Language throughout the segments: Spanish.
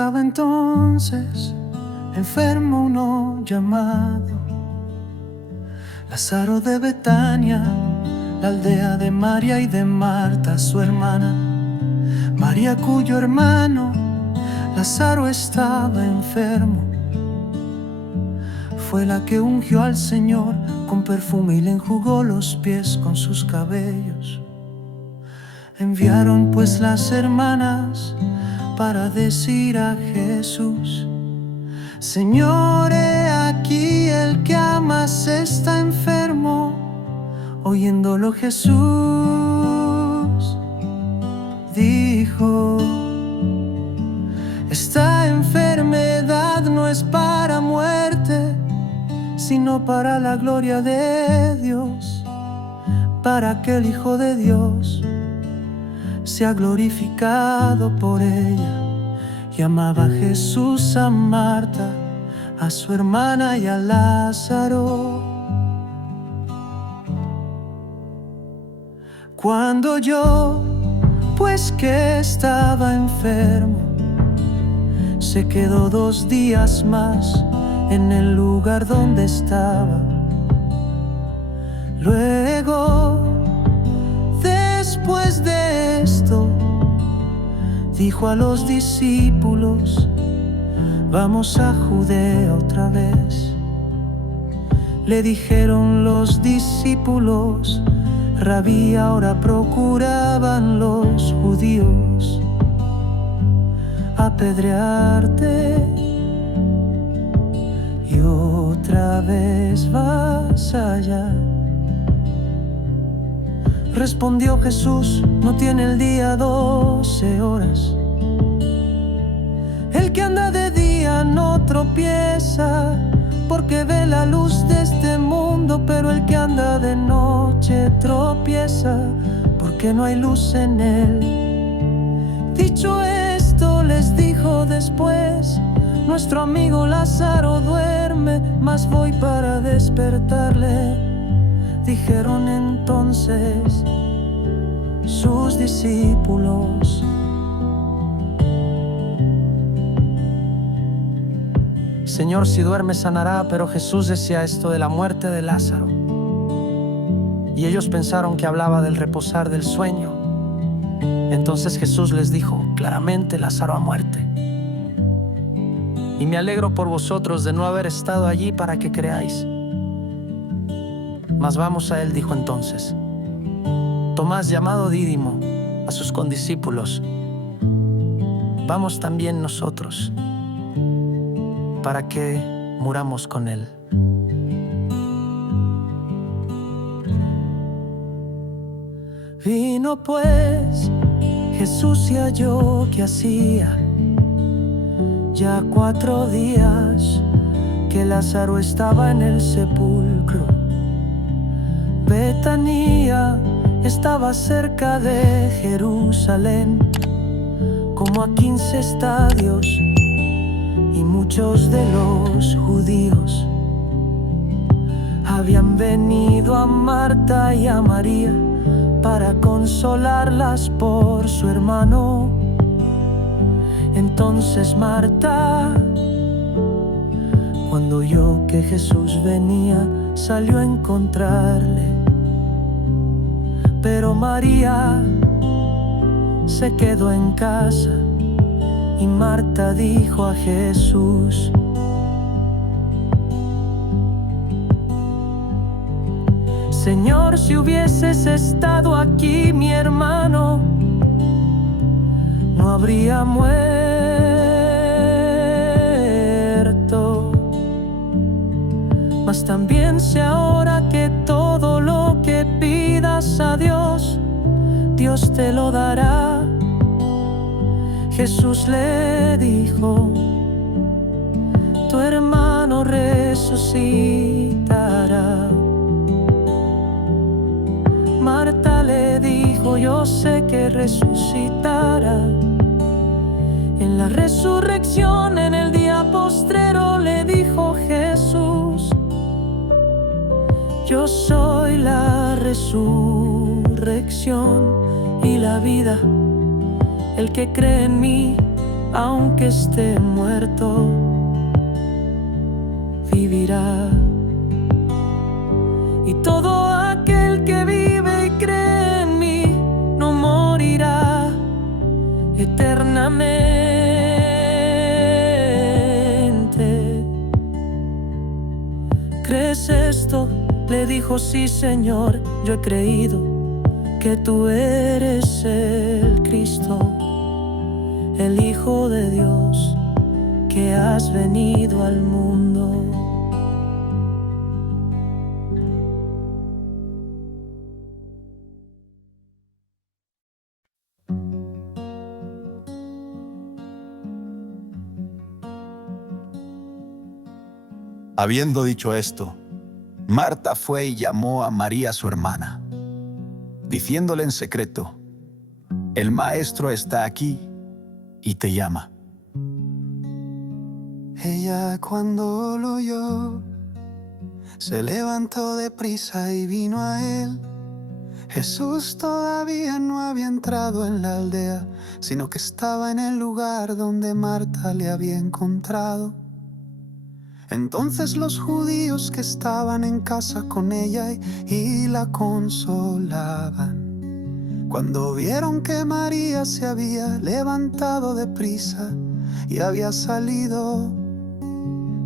Estaba entonces enfermo uno llamado Lázaro de Betania, la aldea de María y de Marta, su hermana. María, cuyo hermano Lázaro estaba enfermo, fue la que ungió al Señor con perfume y le enjugó los pies con sus cabellos. Enviaron pues las hermanas para decir a Jesús: Señor, he aquí el que amas está enfermo. Oyéndolo Jesús dijo: esta enfermedad no es para muerte, sino para la gloria de Dios, para que el Hijo de Dios sea glorificado por ella. Y amaba Jesús a Marta, a su hermana y a Lázaro. Cuando oyó pues que estaba enfermo, se quedó 2 días más en el lugar donde estaba. Luego, después de esto, dijo a los discípulos: vamos a Judea otra vez. Le dijeron los discípulos: Rabí, ahora procuraban los judíos apedrearte, y otra vez vas allá. Respondió Jesús: no tiene el día 12 horas. El que anda de día no tropieza, porque ve la luz de este mundo, pero el que anda de noche tropieza, porque no hay luz en él. Dicho esto, les dijo después: nuestro amigo Lázaro duerme, mas voy para despertarle. Dijeron entonces sus discípulos: Señor, si duerme sanará. Pero Jesús decía esto de la muerte de Lázaro, y ellos pensaron que hablaba del reposar del sueño. Entonces Jesús les dijo claramente: Lázaro ha muerto, y me alegro por vosotros de no haber estado allí para que creáis. Mas vamos a él, dijo entonces Tomás, llamado Dídimo, a sus condiscípulos: vamos también nosotros, para que muramos con él. Vino pues Jesús y halló que hacía ya 4 días que Lázaro estaba en el sepulcro. Betania estaba cerca de Jerusalén, como a 15 estadios, y muchos de los judíos habían venido a Marta y a María para consolarlas por su hermano. Entonces Marta, cuando oyó que Jesús venía, salió a encontrarle. Pero María se quedó en casa, y Marta dijo a Jesús: Señor, si hubieses estado aquí, mi hermano no habría muerto. Mas también sé ahora que todo lo que pidas a Dios, Dios te lo dará. Jesús le dijo: tu hermano resucitará. Marta le dijo: yo sé que resucitará en la resurrección, en el día postrero. Le dijo Jesús: yo soy la resurrección y la vida. El que cree en mí, aunque esté muerto, vivirá. Y todo aquel que vive y cree en mí no morirá eternamente. ¿Crees esto? Le dijo: sí, Señor, yo he creído que tú eres el Cristo, el Hijo de Dios, que has venido al mundo. Habiendo dicho esto, Marta fue y llamó a María su hermana, diciéndole en secreto: el Maestro está aquí y te llama. Ella, cuando lo oyó, se levantó deprisa y vino a él. Jesús todavía no había entrado en la aldea, sino que estaba en el lugar donde Marta le había encontrado. Entonces los judíos que estaban en casa con ella y la consolaban, cuando vieron que María se había levantado deprisa y había salido,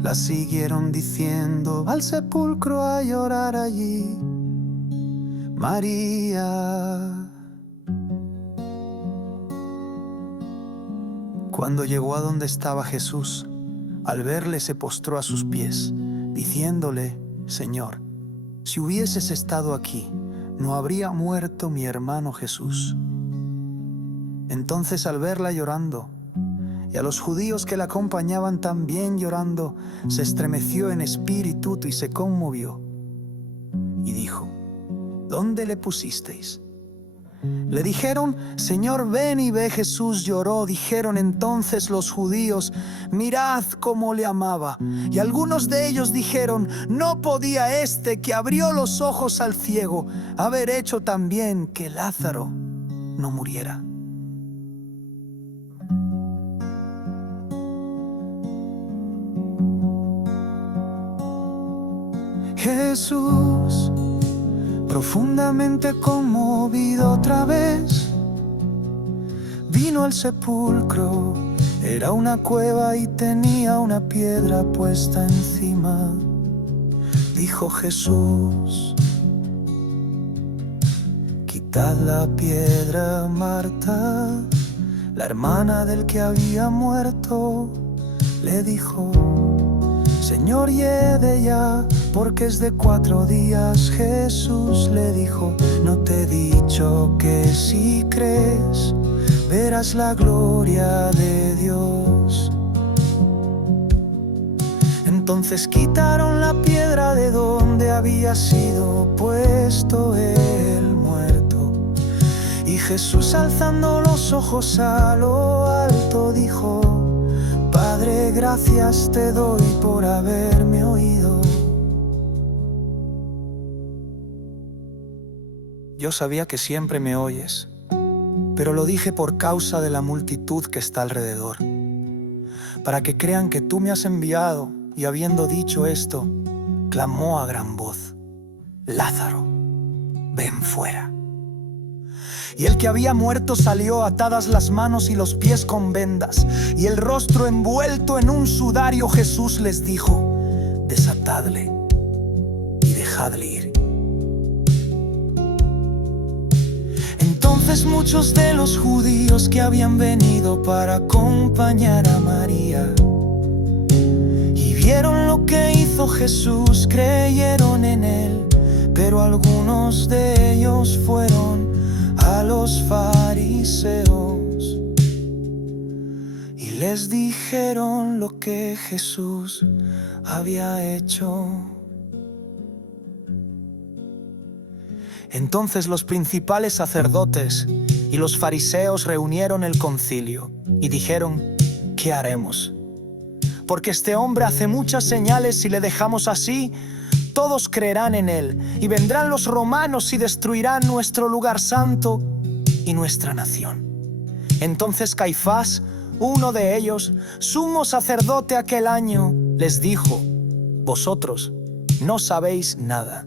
la siguieron diciendo: va al sepulcro a llorar allí María. Cuando llegó a donde estaba Jesús, al verle se postró a sus pies, diciéndole: Señor, si hubieses estado aquí, no habría muerto mi hermano Jesús. Entonces, al verla llorando, y a los judíos que la acompañaban también llorando, se estremeció en espíritu y se conmovió, y dijo: ¿dónde le pusisteis? Le dijeron: Señor, ven y ve. Jesús lloró. Dijeron entonces los judíos: mirad cómo le amaba. Y algunos de ellos dijeron: no podía este que abrió los ojos al ciego haber hecho también que Lázaro no muriera. Jesús, profundamente conmovido otra vez, vino al sepulcro. Era una cueva y tenía una piedra puesta encima. Dijo Jesús: quitad la piedra. Marta, la hermana del que había muerto, le dijo: Señor, hiede ya, porque es de 4 días. Jesús le dijo: no te he dicho que si crees, verás la gloria de Dios. Entonces quitaron la piedra de donde había sido puesto el muerto. Y Jesús, alzando los ojos a lo alto, dijo: Padre, gracias te doy por haberme oído. Yo sabía que siempre me oyes, pero lo dije por causa de la multitud que está alrededor, para que crean que tú me has enviado. Y habiendo dicho esto, clamó a gran voz: Lázaro, ven fuera. Y el que había muerto salió, atadas las manos y los pies con vendas, y el rostro envuelto en un sudario. Jesús les dijo: desatadle y dejadle ir. Entonces muchos de los judíos que habían venido para acompañar a María y vieron lo que hizo Jesús, creyeron en él. Pero algunos de ellos fueron a los fariseos y les dijeron lo que Jesús había hecho. Entonces los principales sacerdotes y los fariseos reunieron el concilio y dijeron: ¿qué haremos? Porque este hombre hace muchas señales. Si le dejamos así, todos creerán en él, y vendrán los romanos y destruirán nuestro lugar santo y nuestra nación. Entonces Caifás, Uno de ellos, sumo sacerdote aquel año, les dijo: vosotros no sabéis nada,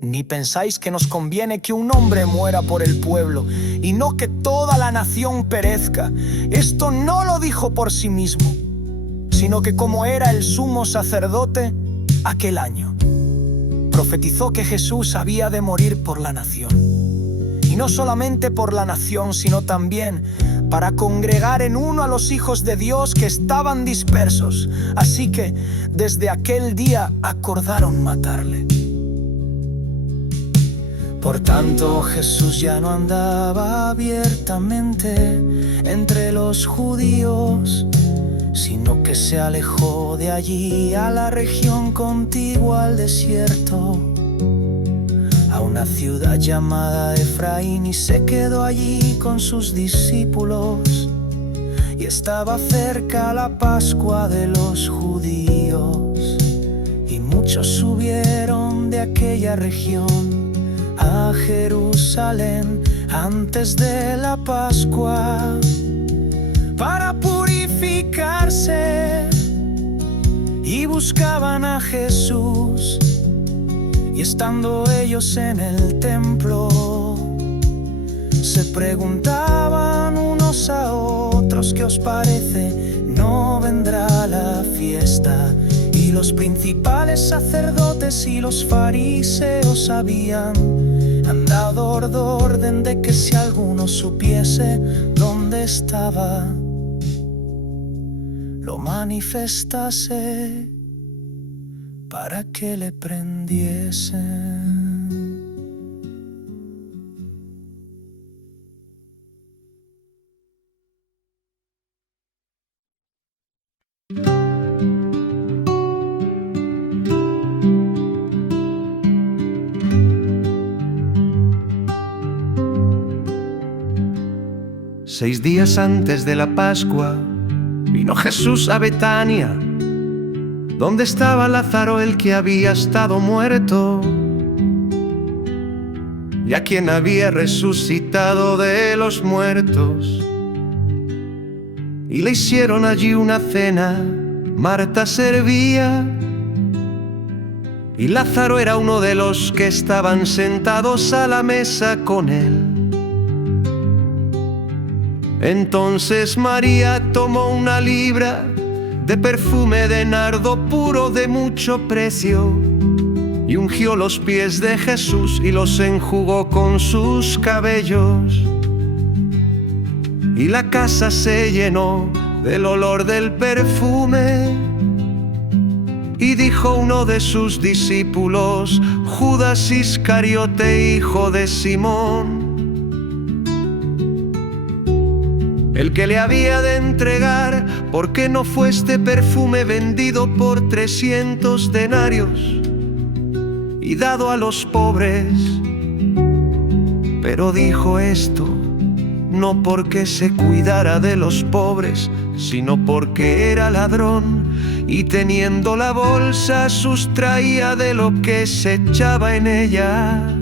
ni pensáis que nos conviene que un hombre muera por el pueblo y no que toda la nación perezca. Esto no lo dijo por sí mismo, sino que como era el sumo sacerdote aquel año, profetizó que Jesús había de morir por la nación. Y no solamente por la nación, sino también para congregar en uno a los hijos de Dios que estaban dispersos. Así que desde aquel día acordaron matarle. Por tanto, Jesús ya no andaba abiertamente entre los judíos, sino que se alejó de allí a la región contigua al desierto, a una ciudad llamada Efraín, y se quedó allí con sus discípulos. Y estaba cerca la Pascua de los judíos, y muchos subieron de aquella región a Jerusalén antes de la Pascua para purificarse, y buscaban a Jesús. Y estando ellos en el templo, se preguntaban unos a otros: ¿qué os parece? ¿No vendrá la fiesta? Y los principales sacerdotes y los fariseos habían dado orden de que si alguno supiese dónde estaba, lo manifestase para que le prendiesen. 6 días antes de la Pascua, vino Jesús a Betania, donde estaba Lázaro, el que había estado muerto, y a quien había resucitado de los muertos. Y le hicieron allí una cena. Marta servía, y Lázaro era uno de los que estaban sentados a la mesa con él. Entonces María tomó una libra de perfume de nardo puro de mucho precio, y ungió los pies de Jesús y los enjugó con sus cabellos. Y la casa se llenó del olor del perfume. Y dijo uno de sus discípulos, Judas Iscariote, hijo de Simón, el que le había de entregar: ¿por qué no fue este perfume vendido por 300 denarios y dado a los pobres? Pero dijo esto no porque se cuidara de los pobres, sino porque era ladrón, y teniendo la bolsa sustraía de lo que se echaba en ella.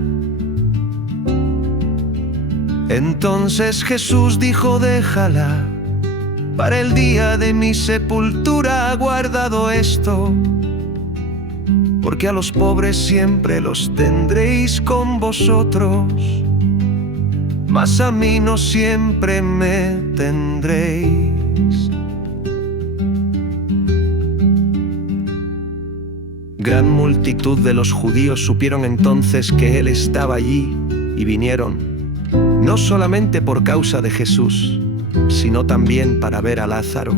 Entonces Jesús dijo: déjala, para el día de mi sepultura ha guardado esto, porque a los pobres siempre los tendréis con vosotros, mas a mí no siempre me tendréis. Gran multitud de los judíos supieron entonces que él estaba allí, y vinieron, no solamente por causa de Jesús, sino también para ver a Lázaro,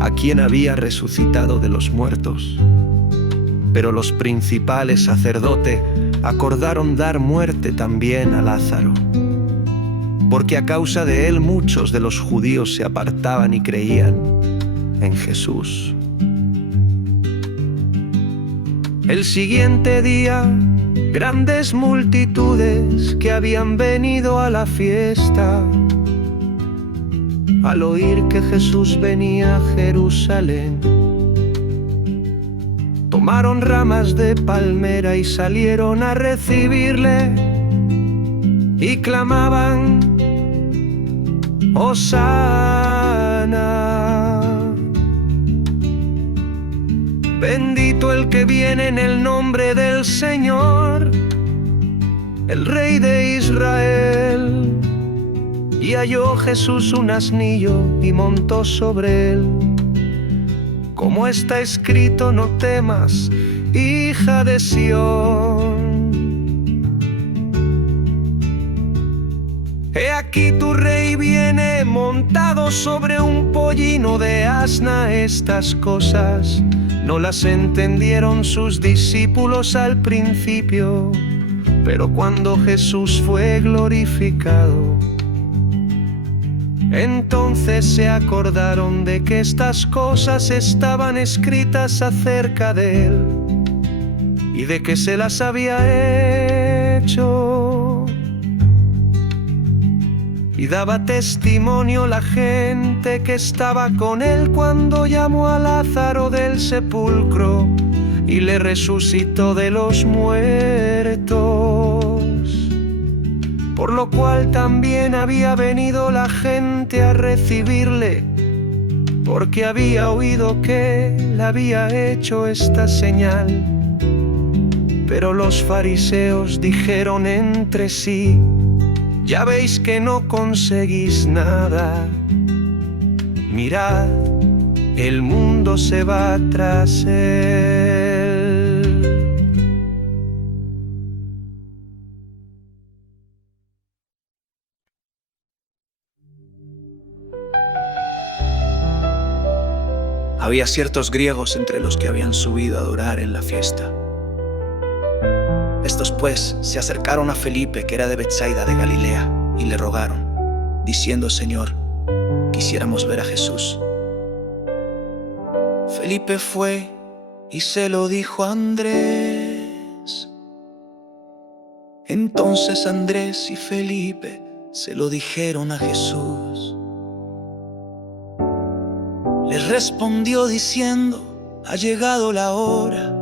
a quien había resucitado de los muertos. Pero los principales sacerdotes acordaron dar muerte también a Lázaro, porque a causa de él muchos de los judíos se apartaban y creían en Jesús. El siguiente día, grandes multitudes que habían venido a la fiesta, al oír que Jesús venía a Jerusalén, tomaron ramas de palmera y salieron a recibirle, y clamaban: Hosana. sana. Bendito el que viene en el nombre del Señor, el Rey de Israel. Y halló Jesús un asnillo y montó sobre él. Como está escrito, no temas, hija de Sión. He aquí tu rey viene montado sobre un pollino de asna. Estas cosas no las entendieron sus discípulos al principio, pero cuando Jesús fue glorificado, entonces se acordaron de que estas cosas estaban escritas acerca de él y de que se las había hecho. Y daba testimonio la gente que estaba con él cuando llamó a Lázaro del sepulcro y le resucitó de los muertos. Por lo cual también había venido la gente a recibirle, porque había oído que le había hecho esta señal. Pero los fariseos dijeron entre sí: ya veis que no conseguís nada. Mirad, el mundo se va tras él. Había ciertos griegos entre los que habían subido a adorar en la fiesta. Estos pues se acercaron a Felipe, que era de Betsaida de Galilea, y le rogaron, diciendo: Señor, quisiéramos ver a Jesús. Felipe fue y se lo dijo a Andrés. Entonces Andrés y Felipe se lo dijeron a Jesús. Les respondió diciendo: ha llegado la hora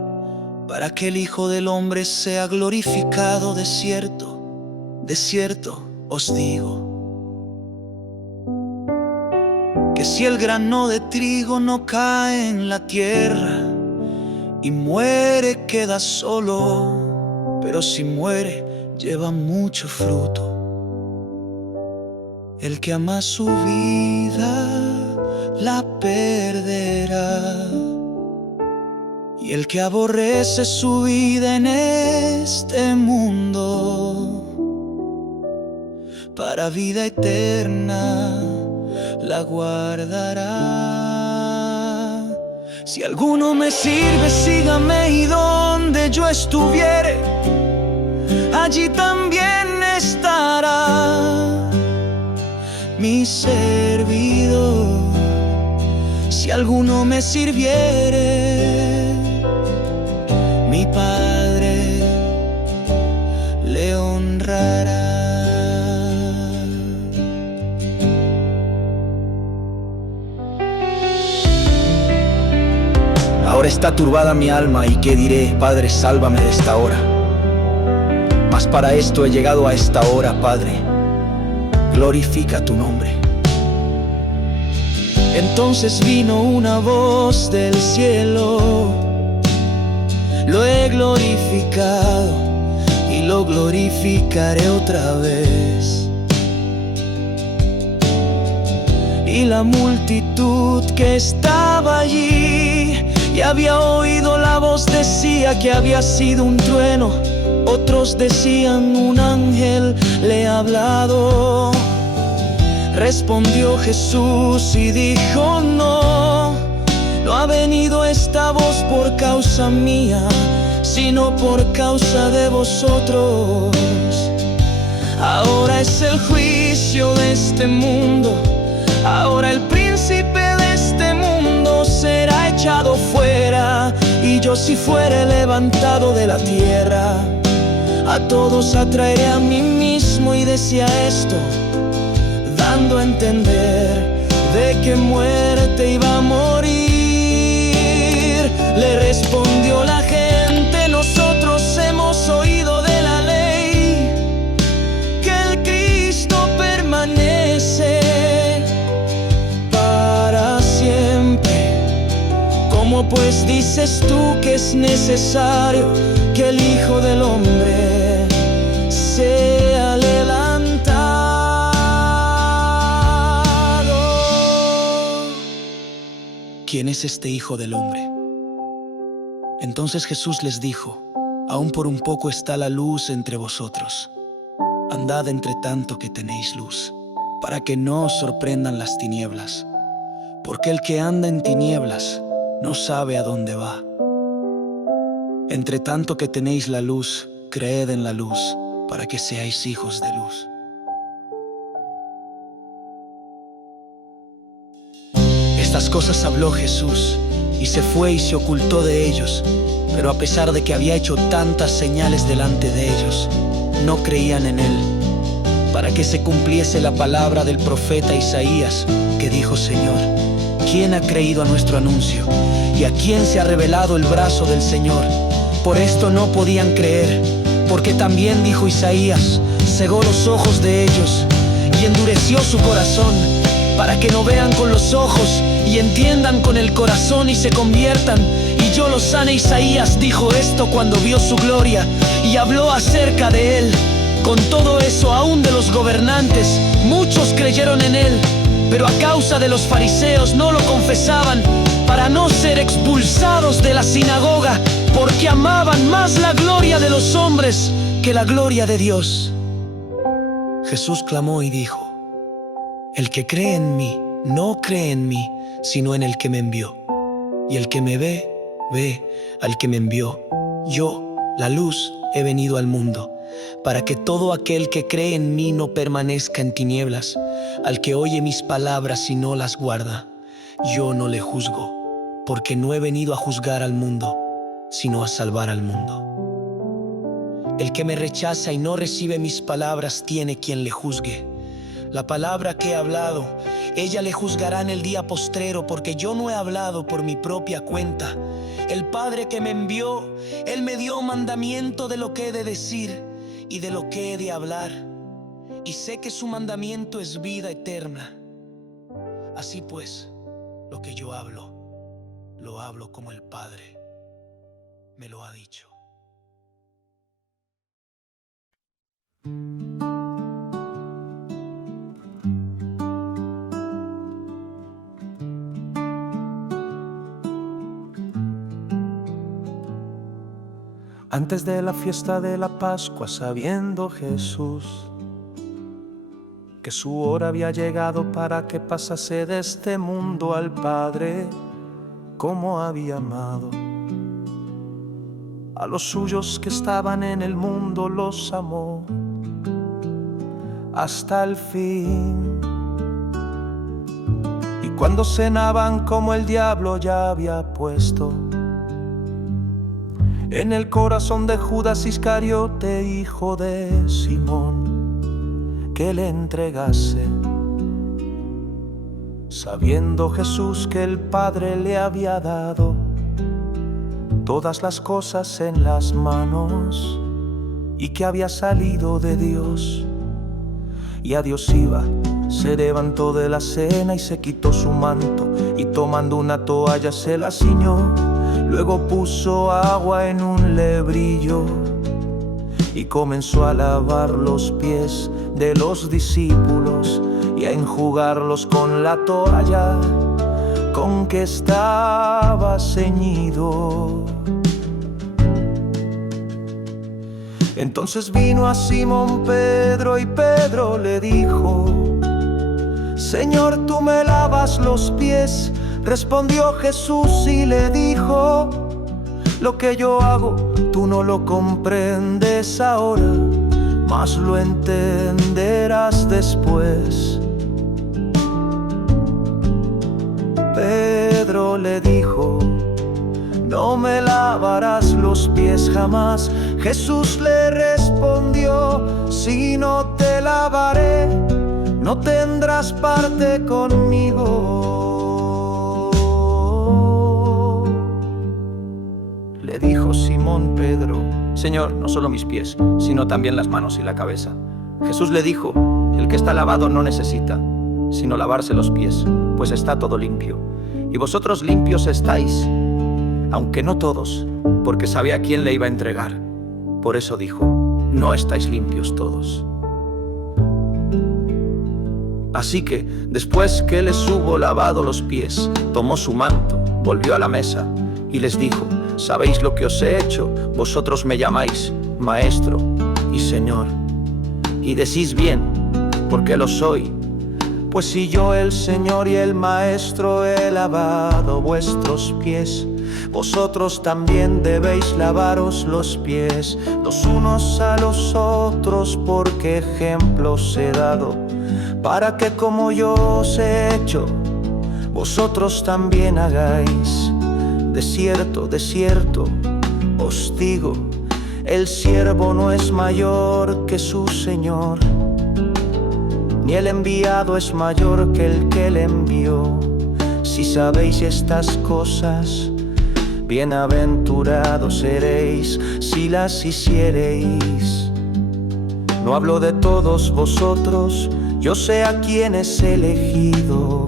para que el Hijo del Hombre sea glorificado. De cierto os digo, que si el grano de trigo no cae en la tierra y muere, queda solo, pero si muere, lleva mucho fruto. El que ama su vida la perderá, y el que aborrece su vida en este mundo, para vida eterna la guardará. Si alguno me sirve, sígame, y donde yo estuviere, allí también estará mi servidor. Si alguno me sirviere, mi Padre le honrará. Ahora está turbada mi alma, y qué diré: Padre, sálvame de esta hora. Mas para esto he llegado a esta hora. Padre, glorifica tu nombre. Entonces vino una voz del cielo: lo he glorificado y lo glorificaré otra vez. Y la multitud que estaba allí y había oído la voz decía que había sido un trueno. Otros decían: un ángel le ha hablado. Respondió Jesús y dijo: no ha venido esta voz por causa mía, sino por causa de vosotros. Ahora es el juicio de este mundo. Ahora el príncipe de este mundo será echado fuera. Y yo, si fuere levantado de la tierra, a todos atraeré a mí mismo. Y decía esto, dando a entender de qué muerte iba a morir. Le respondió la gente: nosotros hemos oído de la ley que el Cristo permanece para ¿Cómo pues dices tú que es necesario que el Hijo del Hombre sea levantado? ¿Quién es este Hijo del Hombre? Entonces Jesús les dijo: aún por un poco está la luz entre vosotros. Andad entre tanto que tenéis luz, para que no os sorprendan las tinieblas. Porque el que anda en tinieblas no sabe a dónde va. Entre tanto que tenéis la luz, creed en la luz, para que seáis hijos de luz. Estas cosas habló Jesús, y se fue y se ocultó de ellos. Pero a pesar de que había hecho tantas señales delante de ellos, no creían en él, para que se cumpliese la palabra del profeta Isaías, que dijo: Señor, ¿quién ha creído a nuestro anuncio? ¿Y a quién se ha revelado el brazo del Señor? Por esto no podían creer, porque también dijo Isaías: cegó los ojos de ellos y endureció su corazón, para que no vean con los ojos y entiendan con el corazón y se conviertan, y yo los sane. Isaías dijo esto cuando vio su gloria y habló acerca de él. Con todo eso, aún de los gobernantes, muchos creyeron en él, pero a causa de los fariseos no lo confesaban, para no ser expulsados de la sinagoga, porque amaban más la gloria de los hombres que la gloria de Dios. Jesús clamó y dijo: el que cree en mí, no cree en mí, sino en el que me envió. Y el que me ve, ve al que me envió. Yo, la luz, he venido al mundo, para que todo aquel que cree en mí no permanezca en tinieblas. Al que oye mis palabras y no las guarda, yo no le juzgo, porque no he venido a juzgar al mundo, sino a salvar al mundo. El que me rechaza y no recibe mis palabras tiene quien le juzgue. La palabra que he hablado, ella le juzgará en el día postrero, porque yo no he hablado por mi propia cuenta. El Padre que me envió, Él me dio mandamiento de lo que he de decir y de lo que he de hablar. Y sé que su mandamiento es vida eterna. Así pues, lo que yo hablo, lo hablo como el Padre me lo ha dicho. Antes de la fiesta de la Pascua, sabiendo Jesús que su hora había llegado para que pasase de este mundo al Padre, como había amado a los suyos que estaban en el mundo, los amó hasta el fin. Y cuando cenaban, como el diablo ya había puesto en el corazón de Judas Iscariote, hijo de Simón, que le entregase, sabiendo Jesús que el Padre le había dado todas las cosas en las manos y que había salido de Dios y a Dios iba, se levantó de la cena y se quitó su manto, y tomando una toalla se la ciñó. Luego puso agua en un lebrillo y comenzó a lavar los pies de los discípulos y a enjugarlos con la toalla con que estaba ceñido. Entonces vino a Simón Pedro y Pedro le dijo: Señor, ¿tú me lavas los pies? Respondió Jesús y le dijo: lo que yo hago, tú no lo comprendes ahora, mas lo entenderás después. Pedro le dijo: no me lavarás los pies jamás. Jesús le respondió: si no te lavaré, no tendrás parte conmigo. Le dijo Simón Pedro: Señor, no solo mis pies, sino también las manos y la cabeza. Jesús le dijo: el que está lavado no necesita sino lavarse los pies, pues está todo limpio. Y vosotros limpios estáis, aunque no todos, porque sabía a quién le iba a entregar. Por eso dijo: no estáis limpios todos. Así que, después que les hubo lavado los pies, tomó su manto, volvió a la mesa y les dijo: ¿sabéis lo que os he hecho? Vosotros me llamáis Maestro y Señor, y decís bien, porque lo soy. Pues si yo, el Señor y el Maestro, he lavado vuestros pies, vosotros también debéis lavaros los pies los unos a los otros, porque ejemplo os he dado, para que como yo os he hecho, vosotros también hagáis. De cierto, os digo, el siervo no es mayor que su Señor, ni el enviado es mayor que el que le envió. Si sabéis estas cosas, bienaventurados seréis si las hiciereis. No hablo de todos vosotros, yo sé a quienes he elegido,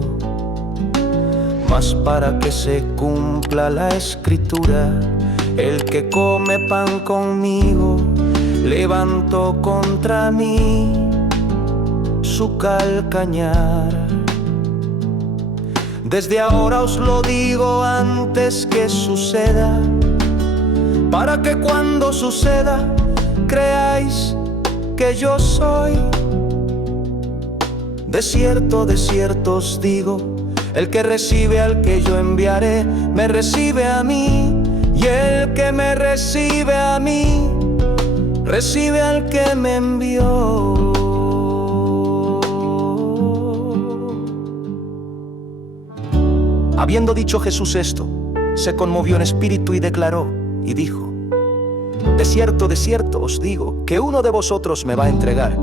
mas para que se cumpla la escritura, el que come pan conmigo levantó contra mí su calcañar. Desde ahora os lo digo antes que suceda, para que cuando suceda creáis que yo soy. De cierto os digo, el que recibe al que yo enviaré, me recibe a mí, y el que me recibe a mí, recibe al que me envió. Habiendo dicho Jesús esto, se conmovió en espíritu y declaró, y dijo: de cierto os digo, que uno de vosotros me va a entregar.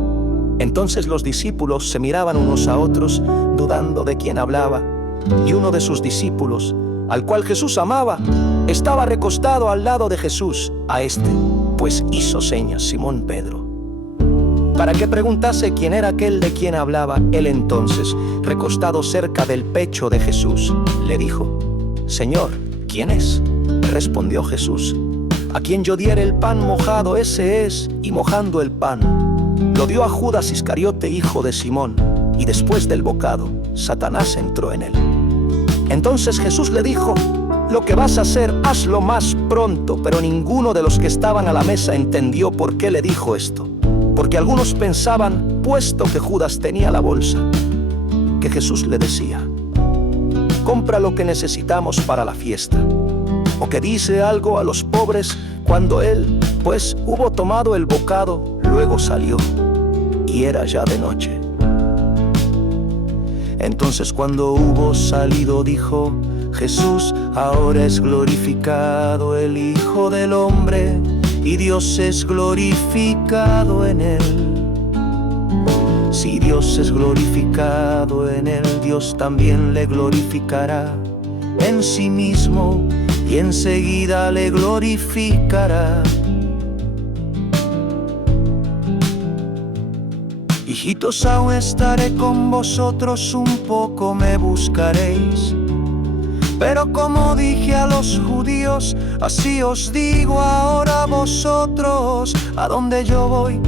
Entonces los discípulos se miraban unos a otros, dudando de quién hablaba. Y uno de sus discípulos, al cual Jesús amaba, estaba recostado al lado de Jesús. A este, pues, hizo señas Simón Pedro, para que preguntase quién era aquel de quien hablaba. Él entonces, recostado cerca del pecho de Jesús, le dijo: Señor, ¿quién es? Respondió Jesús: a quien yo diere el pan mojado, ese es. Y mojando el pan, lo dio a Judas Iscariote, hijo de Simón. Y después del bocado, Satanás entró en él. Entonces Jesús le dijo: lo que vas a hacer, hazlo más pronto. Pero ninguno de los que estaban a la mesa entendió por qué le dijo esto, porque algunos pensaban, puesto que Judas tenía la bolsa, que Jesús le decía: compra lo que necesitamos para la fiesta, o que dice algo a los pobres. Cuando él, pues, hubo tomado el bocado, luego salió, y era ya de noche. Entonces cuando hubo salido, dijo Jesús: ahora es glorificado el Hijo del Hombre, y Dios es glorificado en él. Si Dios es glorificado en él, Dios también le glorificará en sí mismo, y enseguida le glorificará. Hijitos, aún estaré con vosotros un poco, me buscaréis. Pero como dije a los judíos, así os digo ahora a vosotros: a donde yo voy,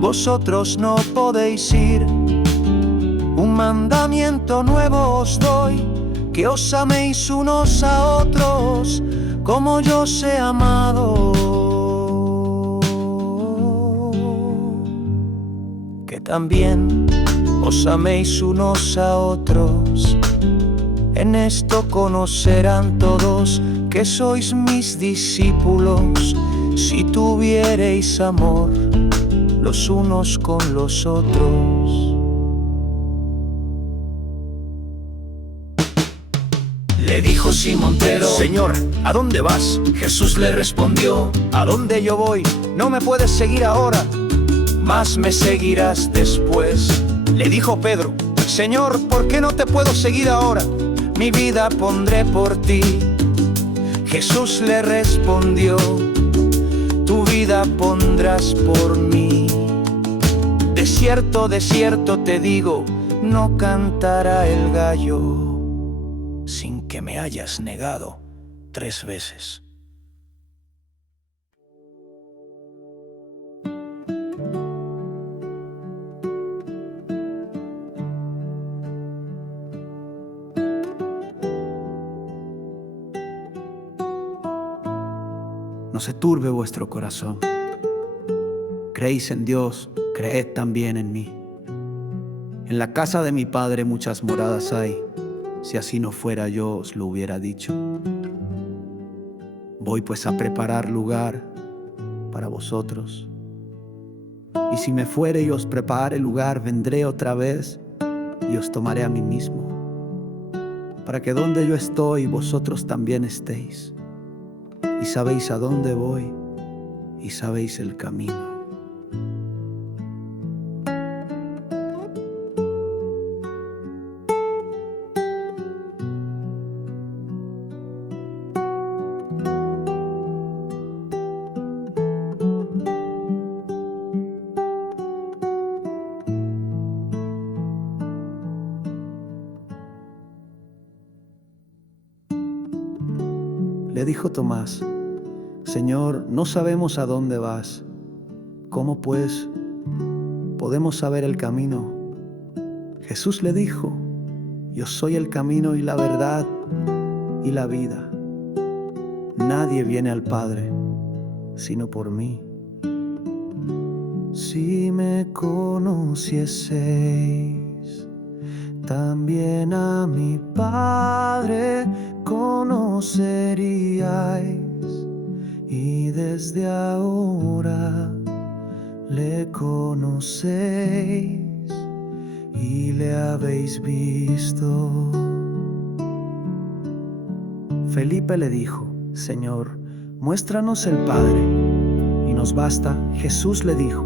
vosotros no podéis ir. Un mandamiento nuevo os doy, que os améis unos a otros, como yo os he amado. Que también os améis unos a otros. En esto conocerán todos que sois mis discípulos, si tuviereis amor los unos con los otros. Le dijo Simón Pedro: Señor, ¿a dónde vas? Jesús le respondió: a donde yo voy, no me puedes seguir ahora, mas me seguirás después. Le dijo Pedro: Señor, ¿por qué no te puedo seguir ahora? Mi vida pondré por ti. Jesús le respondió: tu vida pondrás por mí. De cierto te digo, no cantará el gallo sin que me hayas negado 3 veces. No se turbe vuestro corazón. Creéis en Dios, creed también en mí. En la casa de mi Padre muchas moradas hay. Si así no fuera, yo os lo hubiera dicho. Voy pues a preparar lugar para vosotros. Y si me fuere y os prepare lugar, vendré otra vez y os tomaré a mí mismo, para que donde yo estoy, vosotros también estéis. Y sabéis a dónde voy y sabéis el camino. Le dijo Tomás: Señor, no sabemos a dónde vas. ¿Cómo pues podemos saber el camino? Jesús le dijo: Yo soy el camino y la verdad y la vida. Nadie viene al Padre sino por mí. Si me conocieseis, también a mi Padre conoceríais, y desde ahora le conocéis y le habéis visto. Felipe le dijo: Señor, muéstranos el Padre, y nos basta. Jesús le dijo: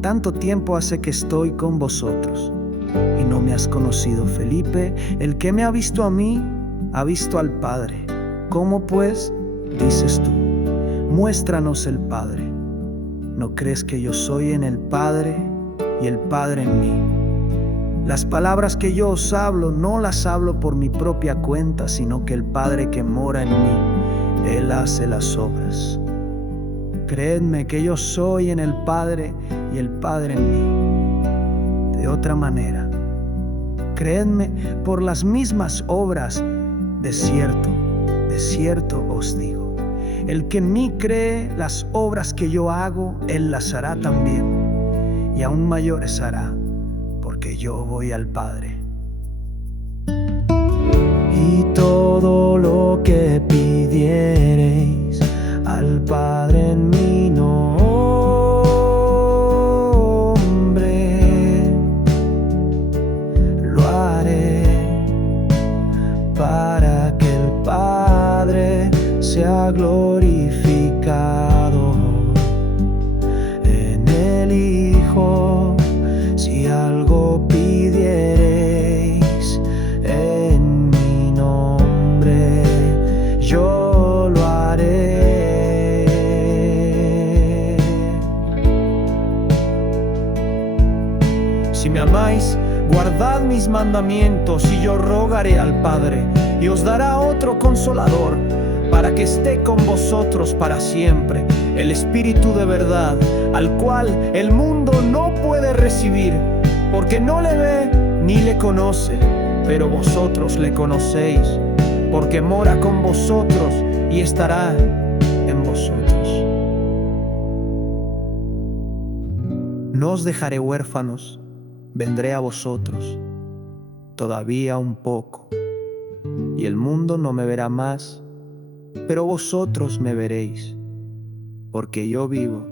Tanto tiempo hace que estoy con vosotros, y no me has conocido, Felipe. El que me ha visto a mí, ha visto al Padre. ¿Cómo pues dices tú: muéstranos el Padre? ¿No crees que yo soy en el Padre y el Padre en mí? Las palabras que yo os hablo, no las hablo por mi propia cuenta, sino que el Padre que mora en mí, Él hace las obras. Creedme que yo soy en el Padre y el Padre en mí. De otra manera, creedme por las mismas obras. De cierto os digo, el que en mí cree, las obras que yo hago, él las hará también, y aún mayores hará, porque yo voy al Padre. Y todo lo que pidiereis al Padre en mi nombre, lo haré, para que el Padre sea glorificado en el Hijo. Si algo pidiereis en mi nombre, yo lo haré. Si me amáis, guardad mis mandamientos, y yo rogaré al Padre, y os dará otro Consolador, para que esté con vosotros para siempre, el Espíritu de verdad, al cual el mundo no puede recibir, porque no le ve ni le conoce, pero vosotros le conocéis, porque mora con vosotros y estará en vosotros. No os dejaré huérfanos, vendré a vosotros. Todavía un poco, y el mundo no me verá más, pero vosotros me veréis. Porque yo vivo,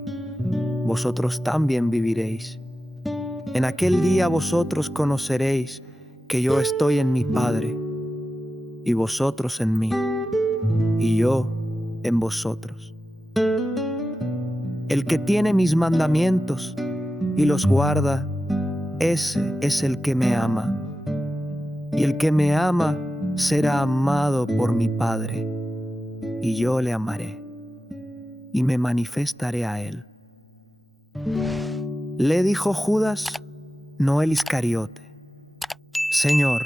vosotros también viviréis. En aquel día vosotros conoceréis que yo estoy en mi Padre, y vosotros en mí, y yo en vosotros. El que tiene mis mandamientos y los guarda, ese es el que me ama. Y el que me ama será amado por mi Padre, y yo le amaré y me manifestaré a él. Le dijo Judas, no el Iscariote: Señor,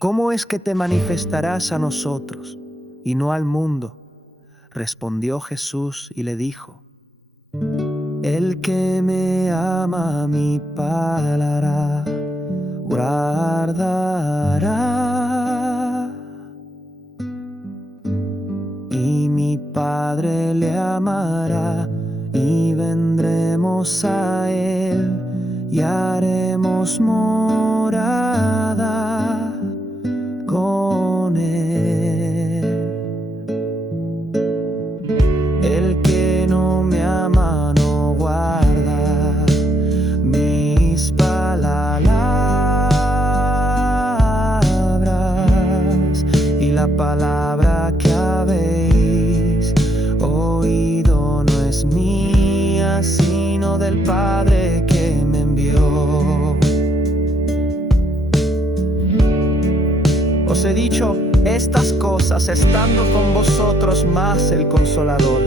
¿cómo es que te manifestarás a nosotros y no al mundo. Respondió Jesús y le dijo: El que me ama mi palabra guardará, y mi Padre le amará, y vendremos a él y haremos morada con él. El que no me ama no guarda mis palabras, y la palabra que habéis oído no es mía, sino del Padre que me envió. Os he dicho estas cosas estando con vosotros, más el Consolador,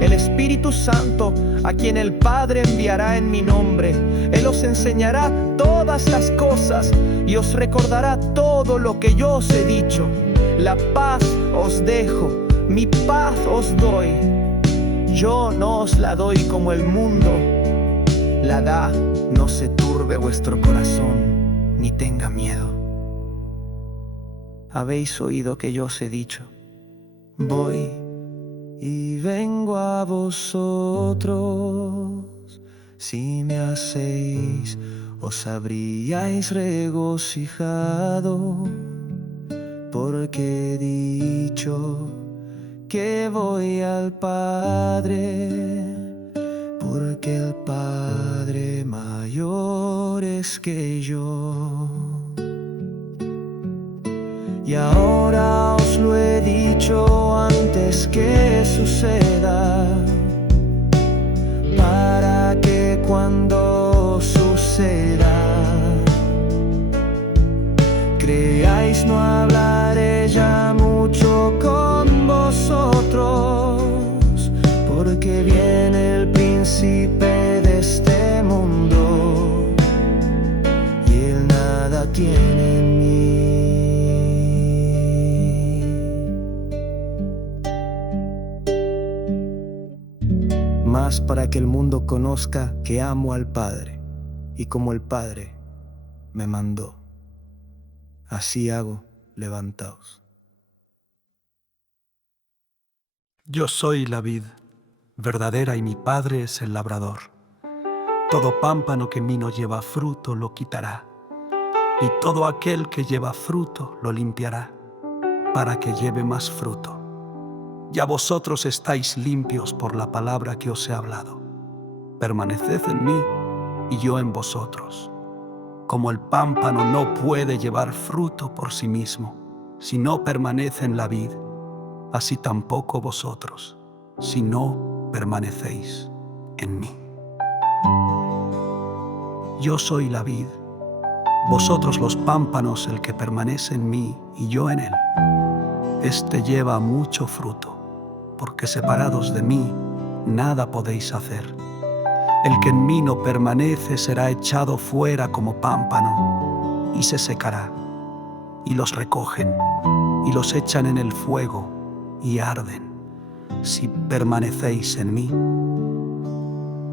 el Espíritu Santo, a quien el Padre enviará en mi nombre. Él os enseñará todas las cosas y os recordará todo lo que yo os he dicho. La paz os dejo, mi paz os doy. Yo no os la doy como el mundo la da. No se turbe vuestro corazón, ni tenga miedo. Habéis oído que yo os he dicho: voy y vengo a vosotros. Si me hacéis, os habríais regocijado, porque he dicho que voy al Padre, porque el Padre mayor es que yo. Y ahora os lo he dicho antes que suceda, para que cuando suceda creáis. No hablaré ya mucho con vosotros, porque viene el príncipe de este mundo y él nada tiene en mí. Mas para que el mundo conozca que amo al Padre, y como el Padre me mandó, así hago. Levantaos. Yo soy la vid verdadera y mi Padre es el labrador. Todo pámpano que en mí no lleva fruto lo quitará, y todo aquel que lleva fruto lo limpiará, para que lleve más fruto. Ya vosotros estáis limpios por la palabra que os he hablado. Permaneced en mí y yo en vosotros. Como el pámpano no puede llevar fruto por sí mismo, si no permanece en la vid, así tampoco vosotros, si no permanecéis en mí. Yo soy la vid, vosotros los pámpanos. El que permanece en mí y yo en él, este lleva mucho fruto, porque separados de mí nada podéis hacer. El que en mí no permanece será echado fuera como pámpano y se secará, y los recogen y los echan en el fuego y arden. Si permanecéis en mí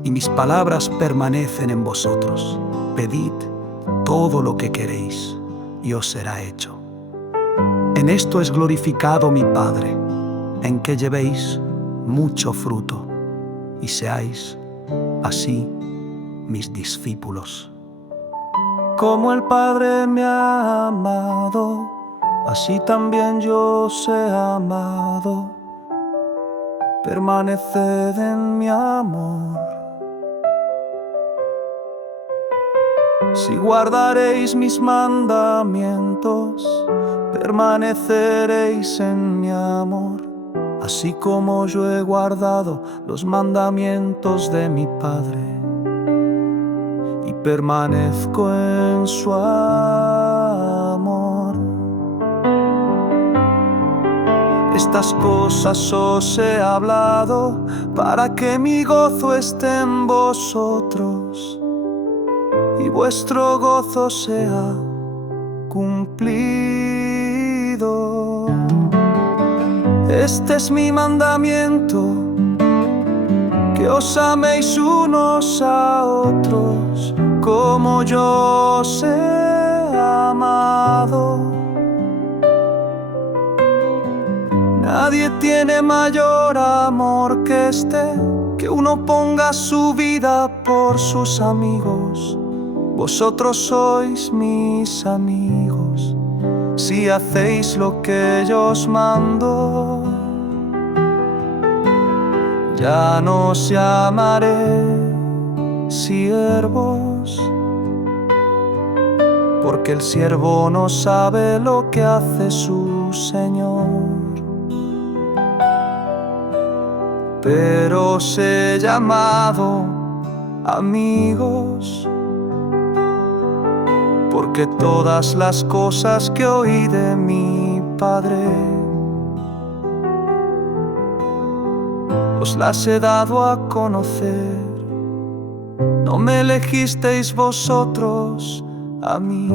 y mis palabras permanecen en vosotros, pedid todo lo que queréis y os será hecho. En esto es glorificado mi Padre, en que llevéis mucho fruto y seáis así mis discípulos. Como el Padre me ha amado, así también yo os he amado. Permaneced en mi amor. Si guardaréis mis mandamientos, permaneceréis en mi amor, así como yo he guardado los mandamientos de mi Padre y permanezco en su amor. Estas cosas os he hablado para que mi gozo esté en vosotros y vuestro gozo sea cumplido. Este es mi mandamiento, que os améis unos a otros como yo os he amado. Nadie tiene mayor amor que este, que uno ponga su vida por sus amigos. Vosotros sois mis amigos, si hacéis lo que yo os mando. Ya no os llamaré siervos, porque el siervo no sabe lo que hace su Señor. Pero os he llamado amigos, porque todas las cosas que oí de mi Padre os las he dado a conocer. No me elegisteis vosotros a mí.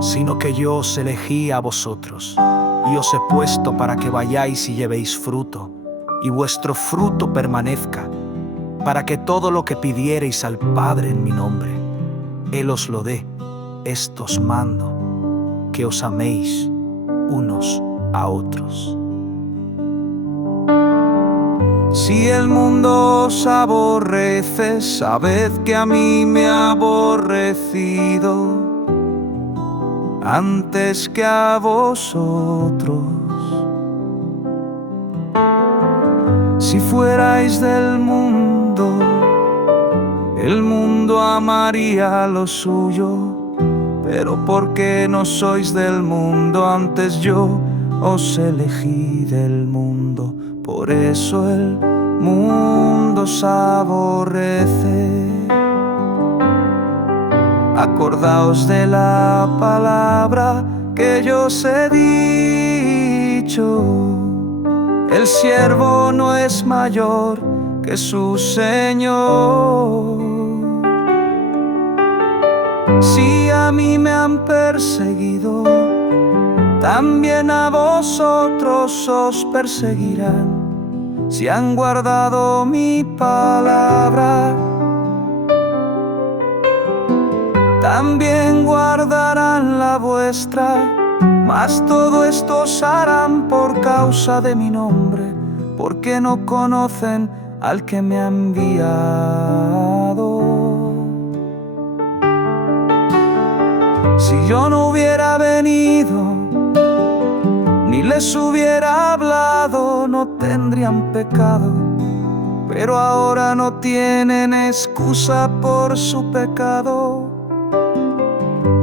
Sino que yo os elegí a vosotros, y os he puesto para que vayáis y llevéis fruto, y vuestro fruto permanezca, para que todo lo que pidiereis al Padre en mi nombre, Él os lo dé. Esto os mando, que os améis unos a otros. Si el mundo os aborrece, sabed que a mí me ha aborrecido antes que a vosotros. Si fuerais del mundo, el mundo amaría lo suyo, pero porque no sois del mundo, antes yo os elegí del mundo. Por eso el mundo os aborrece. Acordaos de la palabra que yo os he dicho: el siervo no es mayor que su Señor. Si a mí me han perseguido, también a vosotros os perseguirán. Si han guardado mi palabra, también guardarán la vuestra. Mas todo esto os harán por causa de mi nombre, porque no conocen al que me ha enviado. Si yo no hubiera venido, ni les hubiera hablado, no tendrían pecado. Pero ahora no tienen excusa por su pecado.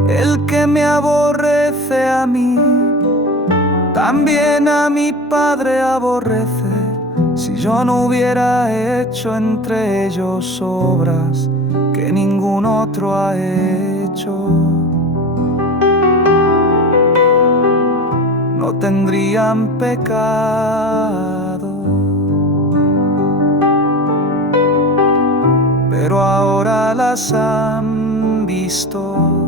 El que me aborrece a mí, también a mi Padre aborrece. Si yo no hubiera hecho entre ellos obras que ningún otro ha hecho, no tendrían pecado. Pero ahora las han visto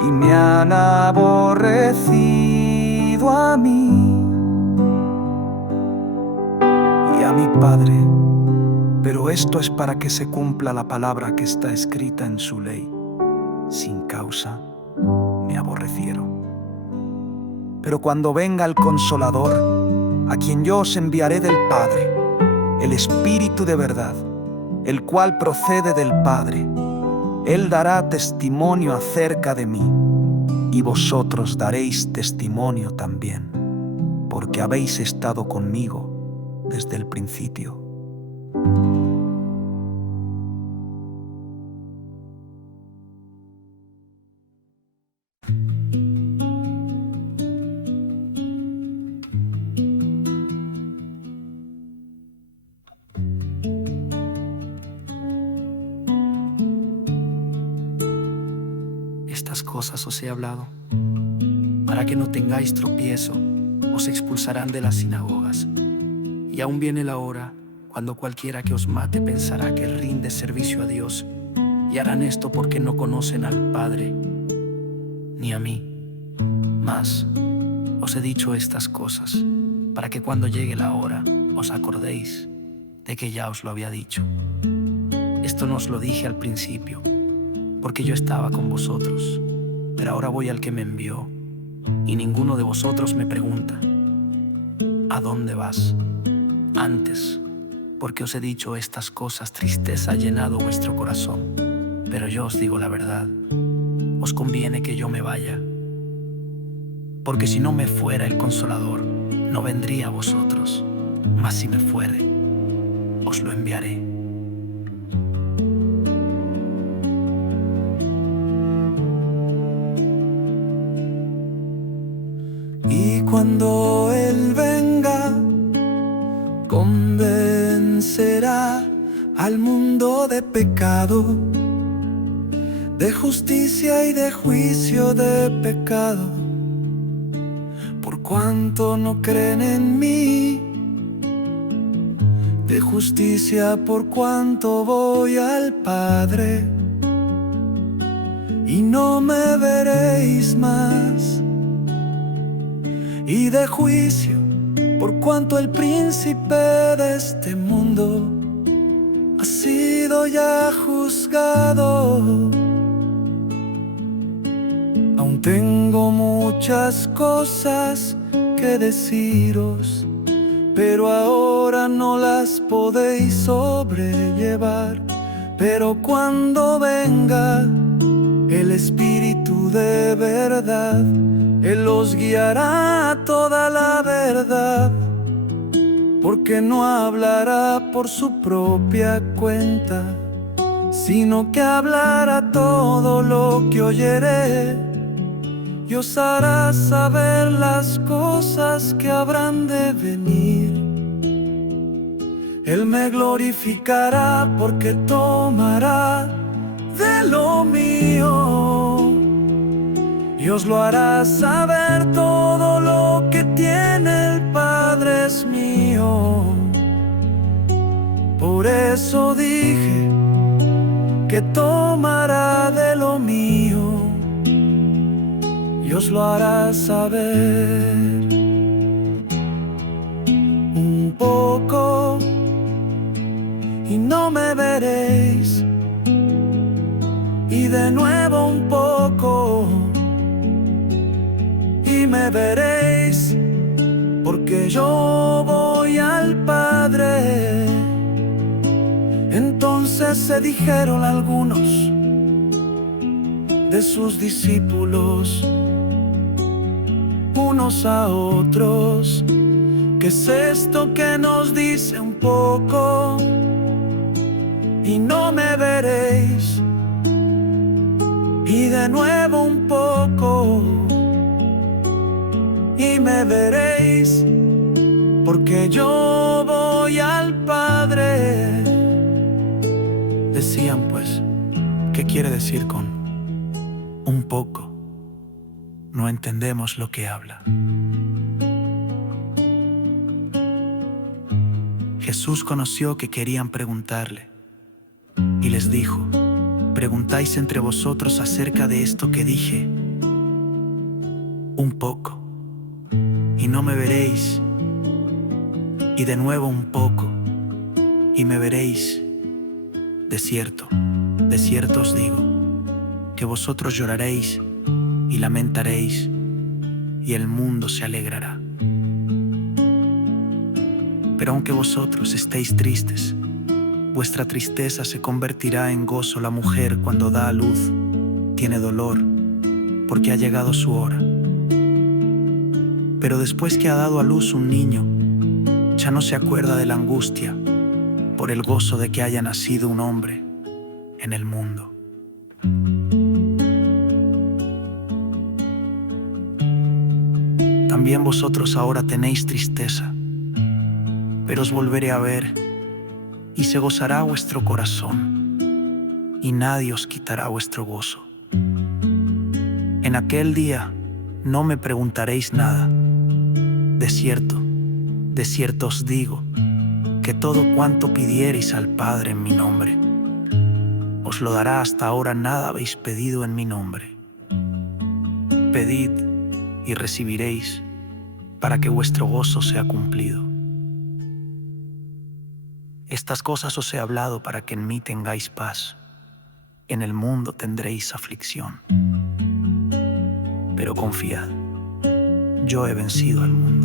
y me han aborrecido a mí y a mi Padre. Pero esto es para que se cumpla la palabra que está escrita en su ley: sin causa me aborrecieron. Pero cuando venga el Consolador, a quien yo os enviaré del Padre, el Espíritu de verdad, el cual procede del Padre, Él dará testimonio acerca de mí, y vosotros daréis testimonio también, porque habéis estado conmigo desde el principio. Estas cosas os he hablado, para que no tengáis tropiezo. os expulsarán de las sinagogas. Y aún viene la hora cuando cualquiera que os mate pensará que rinde servicio a Dios, y harán esto porque no conocen al Padre ni a mí. Mas os he dicho estas cosas para que cuando llegue la hora os acordéis de que ya os lo había dicho. Esto no os lo dije al principio, porque yo estaba con vosotros, pero ahora voy al que me envió, y ninguno de vosotros me pregunta: ¿a dónde vas? Antes, porque os he dicho estas cosas, tristeza ha llenado vuestro corazón. Pero yo os digo la verdad, os conviene que yo me vaya, porque si no me fuera el Consolador, no vendría a vosotros, mas si me fuere, os lo enviaré. Y cuando Él venga, convencerá al mundo de pecado, de justicia y de juicio de pecado, por cuanto no creen en mí, de justicia por cuanto voy al Padre y no me veréis más, y de juicio por cuanto el príncipe de este mundo ha sido ya juzgado. Aún tengo muchas cosas que deciros, pero ahora no las podéis sobrellevar. Pero cuando venga el Espíritu de verdad, Él os guiará a toda la verdad, porque no hablará por su propia cuenta, sino que hablará todo lo que oyere, y os hará saber las cosas que habrán de venir. Él me glorificará porque tomará de lo mío y os lo hará saber. Todo lo que tiene el Padre es mío. Por eso dije que tomará de lo mío y os lo hará saber. Un poco y no me veréis, y de nuevo un poco y me veréis, porque yo voy al Padre. Entonces se dijeron algunos de sus discípulos unos a otros: ¿qué es esto que nos dice un poco y no me veréis, y de nuevo un poco y me veréis, porque yo voy al Padre? Decían pues: ¿qué quiere decir con un poco? No entendemos lo que habla. Jesús conoció que querían preguntarle y les dijo: ¿preguntáis entre vosotros acerca de esto que dije? Un poco y no me veréis, y de nuevo un poco y me veréis. De cierto os digo, que vosotros lloraréis y lamentaréis, y el mundo se alegrará. Pero aunque vosotros estéis tristes, vuestra tristeza se convertirá en gozo. La mujer, cuando da a luz, tiene dolor, porque ha llegado su hora. Pero después que ha dado a luz un niño, ya no se acuerda de la angustia por el gozo de que haya nacido un hombre en el mundo. También vosotros ahora tenéis tristeza, pero os volveré a ver, y se gozará vuestro corazón, y nadie os quitará vuestro gozo. En aquel día no me preguntaréis nada. de cierto os digo, que todo cuanto pidiereis al Padre en mi nombre, os lo dará. Hasta ahora nada habéis pedido en mi nombre. Pedid y recibiréis, para que vuestro gozo sea cumplido. Estas cosas os he hablado para que en mí tengáis paz. En el mundo tendréis aflicción. Pero confiad, yo he vencido al mundo.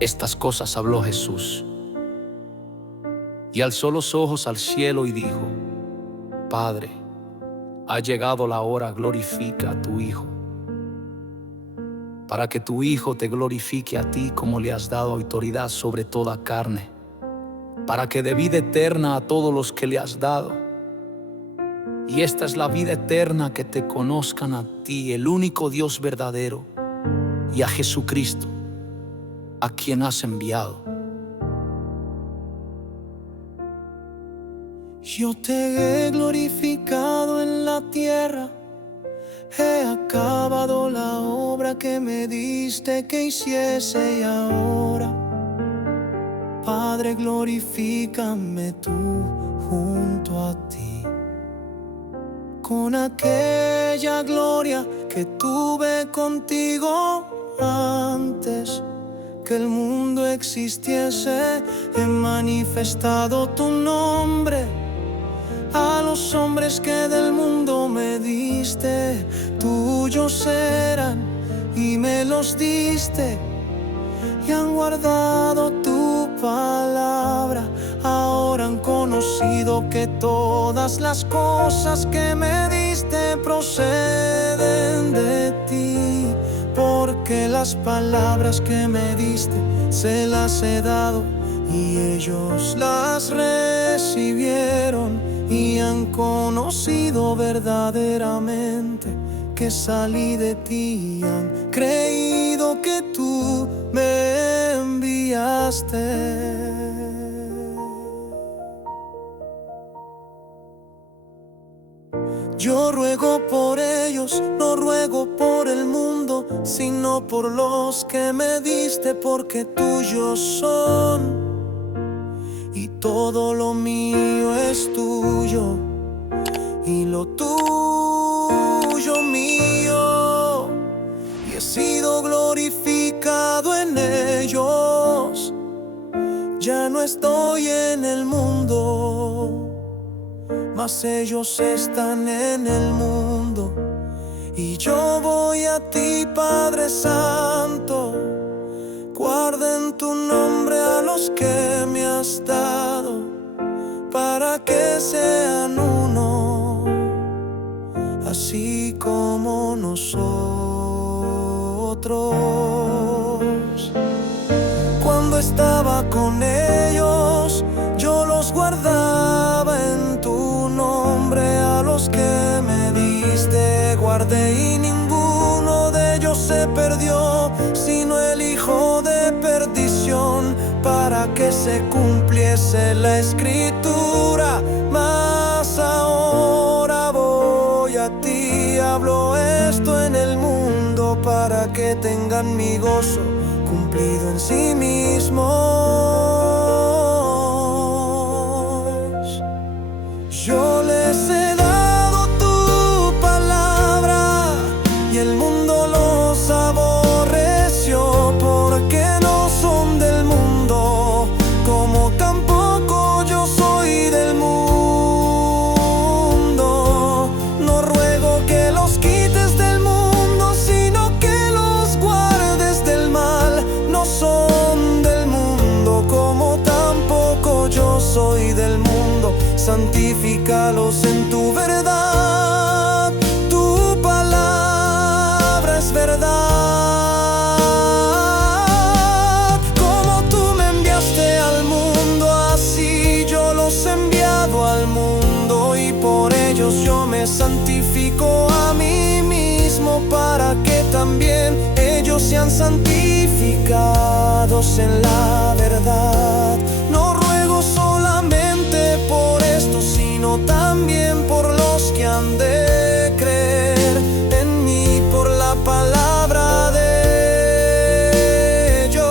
Estas cosas habló Jesús, y alzó los ojos al cielo y dijo: Padre, ha llegado la hora, glorifica a tu Hijo, para que tu Hijo te glorifique a ti, como le has dado autoridad sobre toda carne, para que dé vida eterna a todos los que le has dado. Y esta es la vida eterna, que te conozcan a ti, el único Dios verdadero, y a Jesucristo, a quien has enviado. Yo te he glorificado en la tierra, he acabado la obra que me diste que hiciese, y ahora, Padre, glorifícame tú junto a ti, con aquella gloria que tuve contigo antes que el mundo existiese. He manifestado tu nombre a los hombres que del mundo me diste. Tuyos eran y me los diste, y han guardado tu palabra. Ahora han conocido que todas las cosas que me diste proceden de ti, porque las palabras que me diste se las he dado, y ellos las recibieron, y han conocido verdaderamente que salí de ti, y han creído que tú me enviaste. Yo ruego por ellos, no ruego por el mundo, sino por los que me diste, porque tuyos son, y todo lo mío es tuyo, y lo tuyo mío, y he sido glorificado en ellos. Ya no estoy en el mundo, mas ellos están en el mundo, y yo voy a ti, Padre Santo. Guarda en tu nombre a los que me has dado, para que sean uno, así como nosotros. Cuando estaba con ellos, yo los guardaba en tu nombre. A los que me diste guardé, y ninguno de ellos se perdió, sino el hijo de perdición, para que se cumpliese la escritura. Mas ahora voy a ti, hablo esto en el mundo, para que tengan mi gozo cumplido en sí mismos. Yo les he dado tu palabra, y el mundo los aborreció, porque no son del mundo, como tampoco yo soy del mundo. No ruego que los quites del mundo, sino que los guardes del mal. Santifícalos en tu verdad, tu palabra es verdad. Como tú me enviaste al mundo, así yo los he enviado al mundo, y por ellos yo me santifico a mí mismo, para que también ellos sean santificados en la verdad. No ruego solamente por esto, sino también por los que han de creer en mí por la palabra de ellos,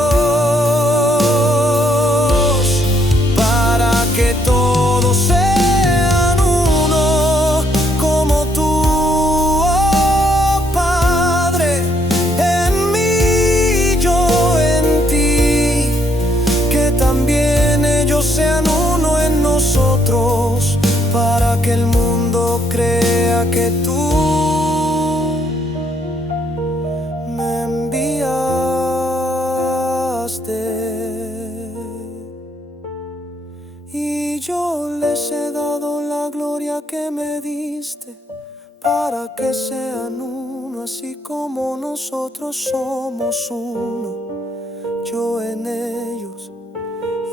para que todos sean uno, como tú, oh Padre, en mí y yo en ti, que también ellos sean uno en nosotros, para que el mundo crea que tú me enviaste. Y yo les he dado la gloria que me diste, para que sean uno, así como nosotros somos uno, yo en ellos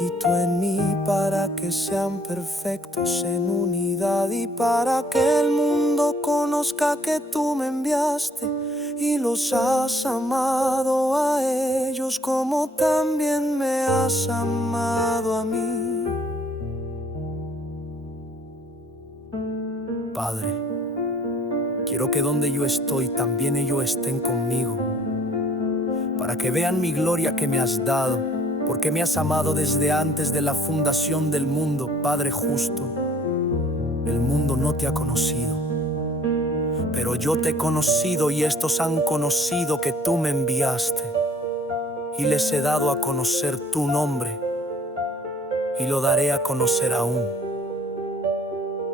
y tú en mí, para que sean perfectos en unidad, y para que el mundo conozca que tú me enviaste y los has amado a ellos como también me has amado a mí. Padre, quiero que donde yo estoy también ellos estén conmigo, para que vean mi gloria que me has dado, porque me has amado desde antes de la fundación del mundo. Padre justo, el mundo no te ha conocido, pero yo te he conocido, y estos han conocido que tú me enviaste, y les he dado a conocer tu nombre, y lo daré a conocer aún,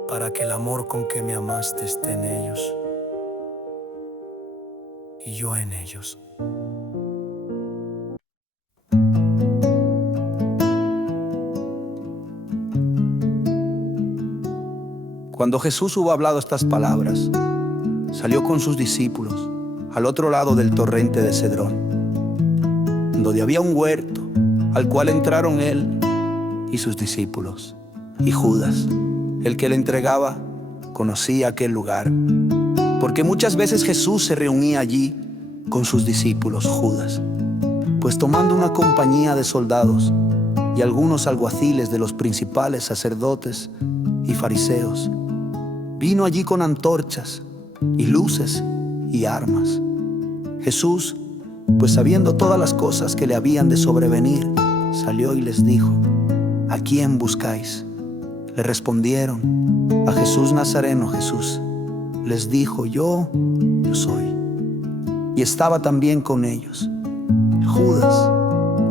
para que el amor con que me amaste esté en ellos, y yo en ellos. Cuando Jesús hubo hablado estas palabras, salió con sus discípulos al otro lado del torrente de Cedrón, donde había un huerto, al cual entraron él y sus discípulos. Y Judas, el que le entregaba, conocía aquel lugar, porque muchas veces Jesús se reunía allí con sus discípulos. Judas, pues tomando una compañía de soldados y algunos alguaciles de los principales sacerdotes y fariseos, vino allí con antorchas y luces y armas. Jesús, pues sabiendo todas las cosas que le habían de sobrevenir, salió y les dijo: ¿A quién buscáis? Le respondieron: a Jesús Nazareno. Jesús les dijo: yo soy. Y estaba también con ellos Judas,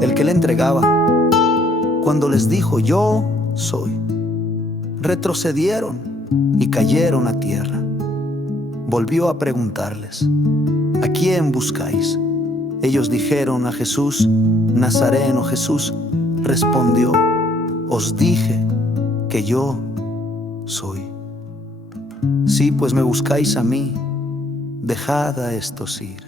el que le entregaba. Cuando les dijo: yo soy, retrocedieron y cayeron a tierra. Volvió a preguntarles: ¿a quién buscáis? Ellos dijeron: a Jesús Nazareno. Jesús respondió: os dije que yo soy. Sí, pues me buscáis a mí, dejad a estos ir.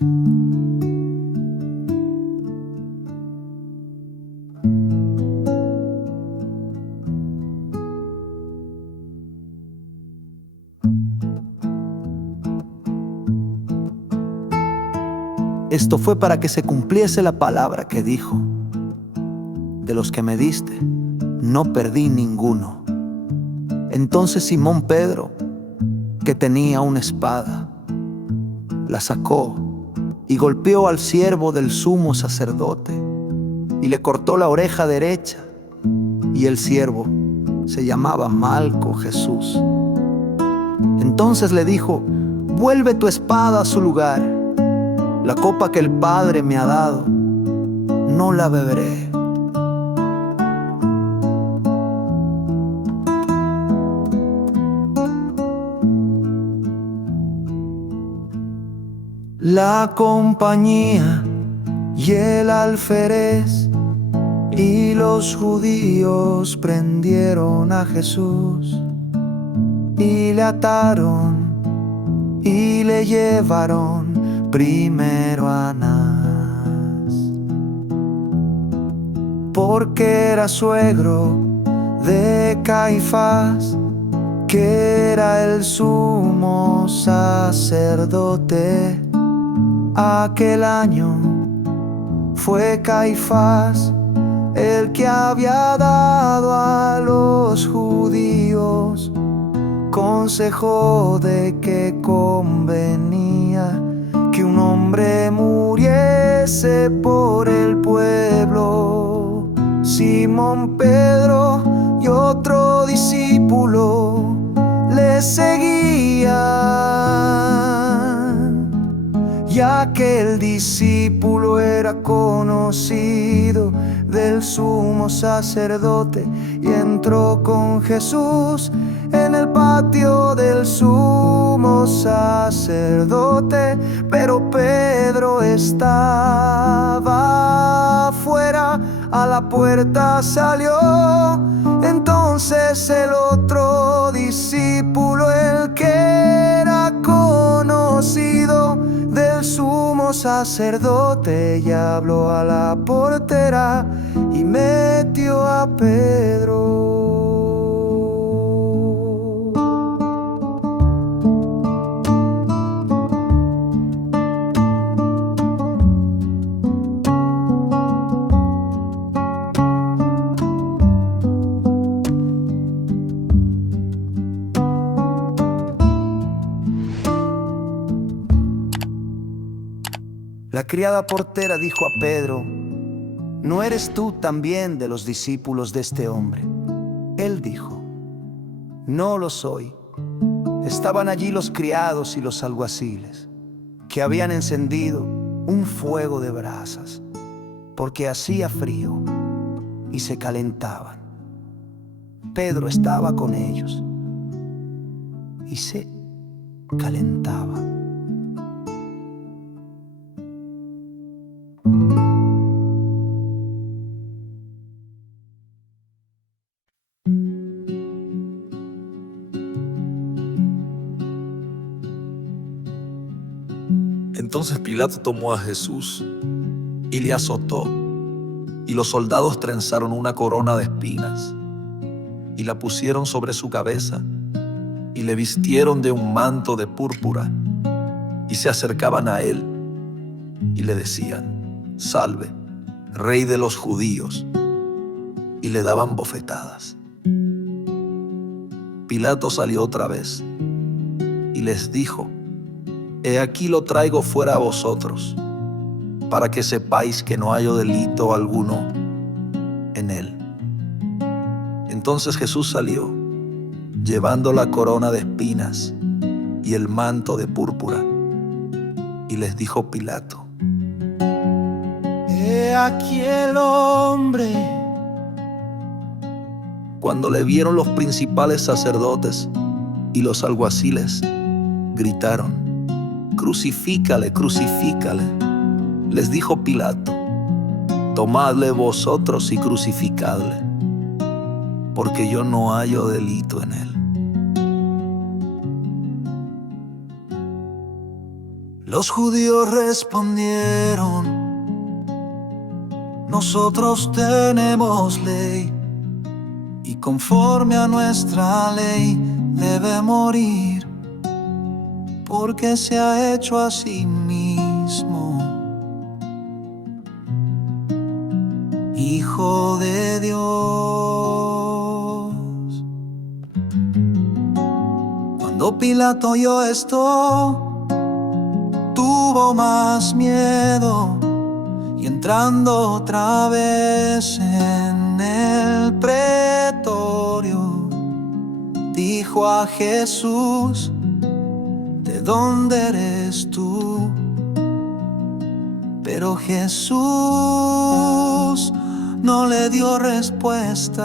Esto fue para que se cumpliese la palabra que dijo: de los que me diste, no perdí ninguno. Entonces Simón Pedro, que tenía una espada, la sacó y golpeó al siervo del sumo sacerdote y le cortó la oreja derecha. Y el siervo se llamaba Malco Jesús. Entonces le dijo: vuelve tu espada a su lugar. La copa que el Padre me ha dado, no la beberé. La compañía y el alférez y los judíos prendieron a Jesús y le ataron y le llevaron primero a Anás, porque era suegro de Caifás, que era el sumo sacerdote. Aquel año fue Caifás el que había dado a los judíos consejo de que convenía que un hombre muriese por el pueblo. Simón Pedro y otro discípulo le seguían, ya que el discípulo era conocido del sumo sacerdote, y entró con Jesús en el patio del sumo sacerdote. Pero Pedro estaba afuera, a la puerta salió. Entonces el otro discípulo, el que era conocido del sumo sacerdote, ya habló a la portera y metió a Pedro. La criada portera dijo a Pedro: ¿no eres tú también de los discípulos de este hombre? Él dijo: no lo soy. Estaban allí los criados y los alguaciles, que habían encendido un fuego de brasas, porque hacía frío, y se calentaban. Pedro estaba con ellos, y se calentaba. Entonces Pilato tomó a Jesús y le azotó, y los soldados trenzaron una corona de espinas y la pusieron sobre su cabeza, y le vistieron de un manto de púrpura, y se acercaban a él y le decían: salve, Rey de los judíos, y le daban bofetadas. Pilato salió otra vez y les dijo: he aquí lo traigo fuera a vosotros, para que sepáis que no hallo delito alguno en él. Entonces Jesús salió, llevando la corona de espinas y el manto de púrpura, y les dijo Pilato: he aquí el hombre. Cuando le vieron los principales sacerdotes y los alguaciles, gritaron: crucifícale, crucifícale. Les dijo Pilato: tomadle vosotros y crucificadle, porque yo no hallo delito en él. Los judíos respondieron: nosotros tenemos ley, y conforme a nuestra ley debe morir, porque se ha hecho a sí mismo Hijo de Dios. Cuando Pilato oyó esto, tuvo más miedo, y entrando otra vez en el pretorio, dijo a Jesús: ¿de dónde eres tú? Pero Jesús no le dio respuesta.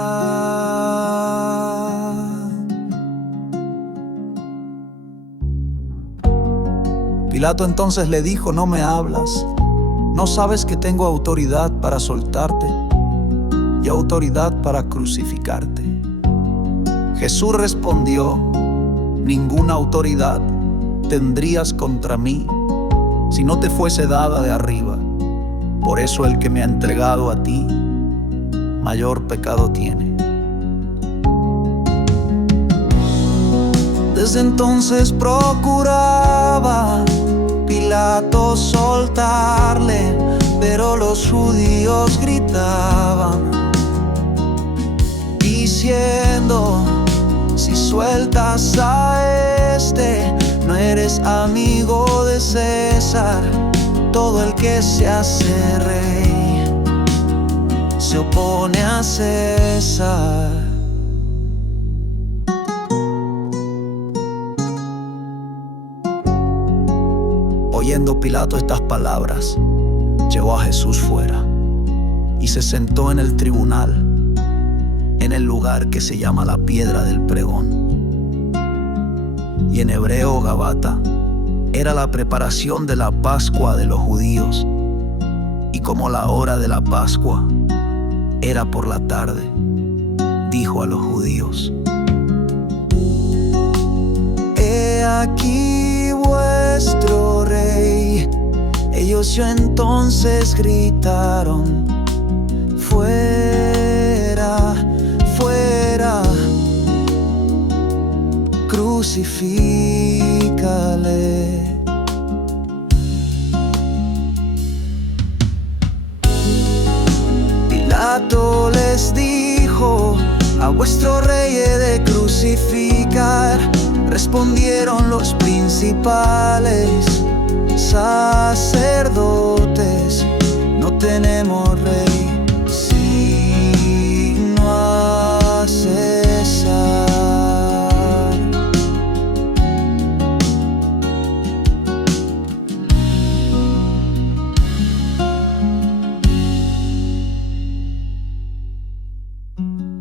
Pilato entonces le dijo: ¿no me hablas? ¿No sabes que tengo autoridad para soltarte y autoridad para crucificarte? Jesús respondió: ninguna autoridad tendrías contra mí si no te fuese dada de arriba. Por eso el que me ha entregado a ti, mayor pecado tiene. Desde entonces procuraba Pilato soltarle, pero los judíos gritaban, diciendo: si sueltas a este, no eres amigo de César. Todo el que se hace rey se opone a César. Oyendo Pilato estas palabras, llevó a Jesús fuera y se sentó en el tribunal, en el lugar que se llama la Piedra del Pregón, y en hebreo Gabata. Era la preparación de la Pascua de los judíos, y como la hora de la Pascua era por la tarde, dijo a los judíos: He aquí vuestro rey. Ellos entonces gritaron: fuera, fuera, crucifícale. Pilato les dijo: a vuestro rey he de crucificar. Respondieron los principales sacerdotes: no tenemos rey sino a César.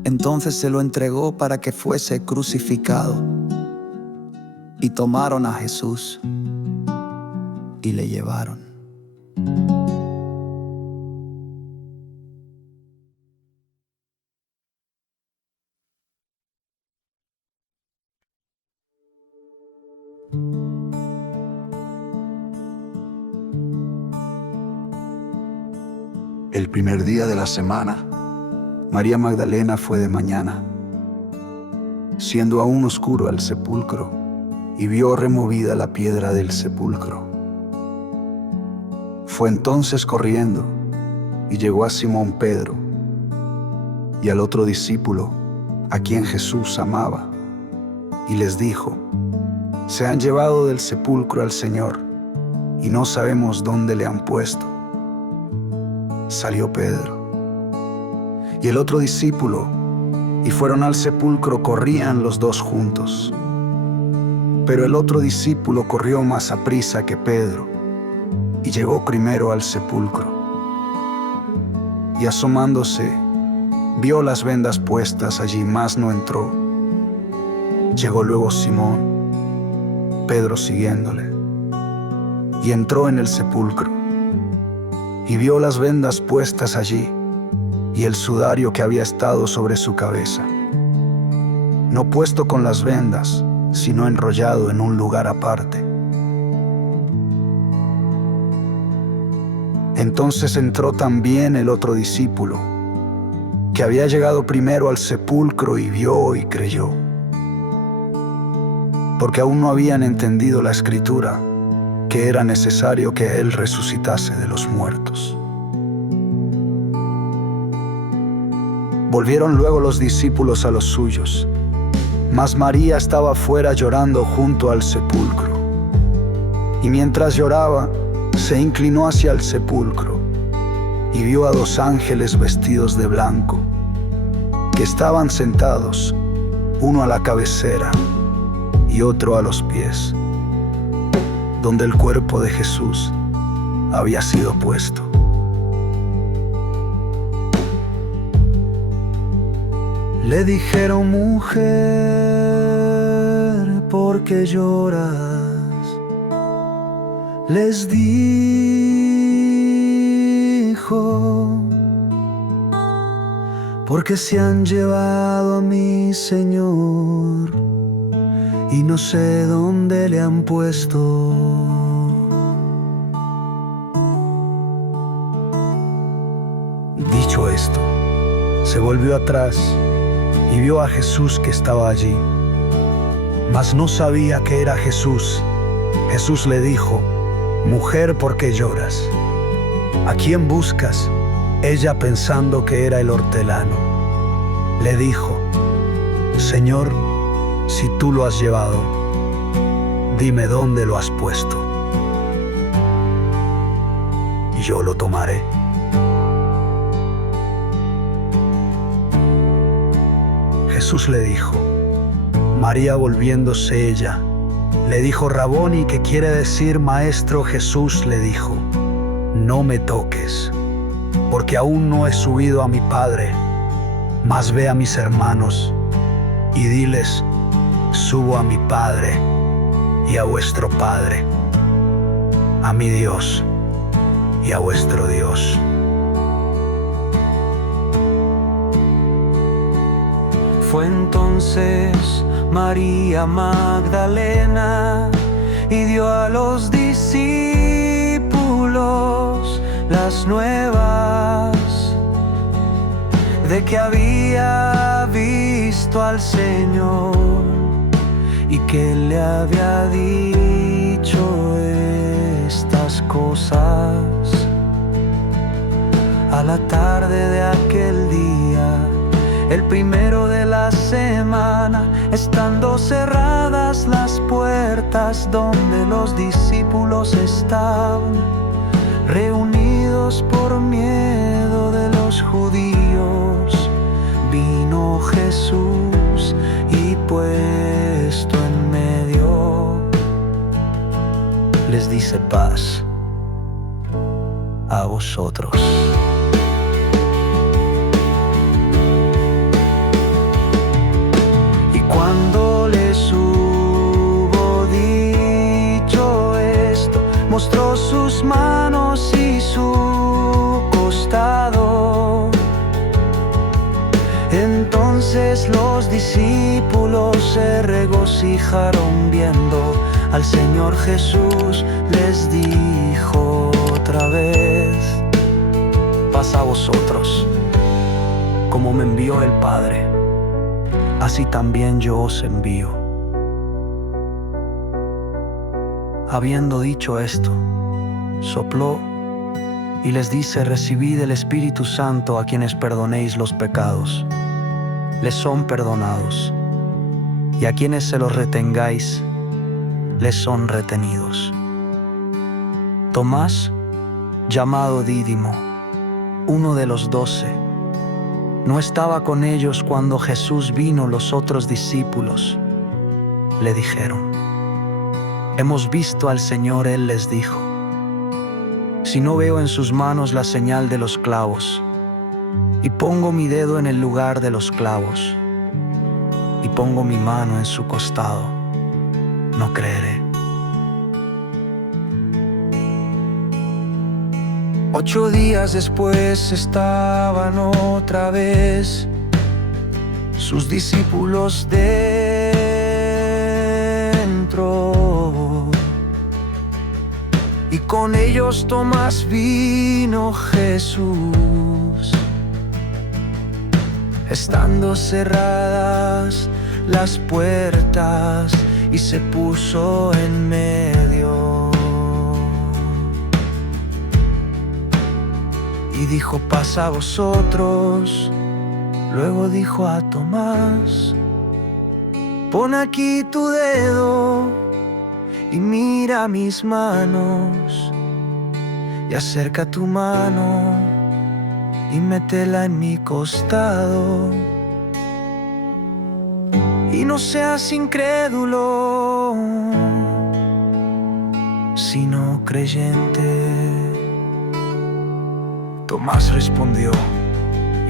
Entonces se lo entregó para que fuese crucificado. Y tomaron a Jesús y le llevaron. El primer día de la semana, María Magdalena fue de mañana, siendo aún oscuro al sepulcro, y vio removida la piedra del sepulcro. Fue entonces corriendo y llegó a Simón Pedro y al otro discípulo, a quien Jesús amaba, y les dijo: se han llevado del sepulcro al Señor y no sabemos dónde le han puesto. Salió Pedro y el otro discípulo, y fueron al sepulcro. Corrían los dos juntos. Pero el otro discípulo corrió más aprisa que Pedro y llegó primero al sepulcro. Y asomándose, vio las vendas puestas allí, mas no entró. Llegó luego Simón, Pedro siguiéndole, y entró en el sepulcro, y vio las vendas puestas allí, y el sudario que había estado sobre su cabeza, no puesto con las vendas, sino enrollado en un lugar aparte. Entonces entró también el otro discípulo, que había llegado primero al sepulcro, y vio y creyó, porque aún no habían entendido la escritura, que era necesario que él resucitase de los muertos. Volvieron luego los discípulos a los suyos, mas María estaba fuera llorando junto al sepulcro. Y mientras lloraba, se inclinó hacia el sepulcro y vio a dos ángeles vestidos de blanco, que estaban sentados, uno a la cabecera y otro a los pies, donde el cuerpo de Jesús había sido puesto. Le dijeron: mujer, ¿por qué lloras? Les dijo: porque se han llevado a mi Señor y no sé dónde le han puesto. Dicho esto, se volvió atrás y vio a Jesús que estaba allí, mas no sabía que era Jesús. Jesús le dijo: «Mujer, ¿por qué lloras? ¿A quién buscas?». Ella, pensando que era el hortelano, le dijo: «Señor, si tú lo has llevado, dime dónde lo has puesto, y yo lo tomaré». Jesús le dijo: «María». Volviéndose ella, le dijo: «Raboni», que quiere decir maestro. Jesús le dijo: «No me toques, porque aún no he subido a mi Padre, mas ve a mis hermanos y diles: subo a mi Padre y a vuestro Padre, a mi Dios y a vuestro Dios». Fue entonces María Magdalena y dio a los discípulos las nuevas de que había visto al Señor y que le había dicho estas cosas. A la tarde de aquel día, el primero de la semana, estando cerradas las puertas donde los discípulos estaban reunidos por miedo de los judíos, vino Jesús y puesto en medio, les dice: «Paz a vosotros». Cuando les hubo dicho esto, mostró sus manos y su costado. Entonces los discípulos se regocijaron viendo al Señor Jesús. Les dijo otra vez: «Paz a vosotros. Como me envió el Padre, así también yo os envío». Habiendo dicho esto, sopló y les dice: «Recibid el Espíritu Santo. A quienes perdonéis los pecados, les son perdonados, y a quienes se los retengáis, les son retenidos». Tomás, llamado Dídimo, uno de los 12, no estaba con ellos cuando Jesús vino. Los otros discípulos le dijeron: «Hemos visto al Señor». Él les dijo: «Si no veo en sus manos la señal de los clavos, y pongo mi dedo en el lugar de los clavos, y pongo mi mano en su costado, no creeré». 8 días después estaban otra vez sus discípulos dentro, y con ellos Tomás. Vino Jesús, estando cerradas las puertas, y se puso en medio y dijo: «Paz a vosotros». Luego dijo a Tomás: «Pon aquí tu dedo y mira mis manos, y acerca tu mano y métela en mi costado, y no seas incrédulo, sino creyente». Tomás respondió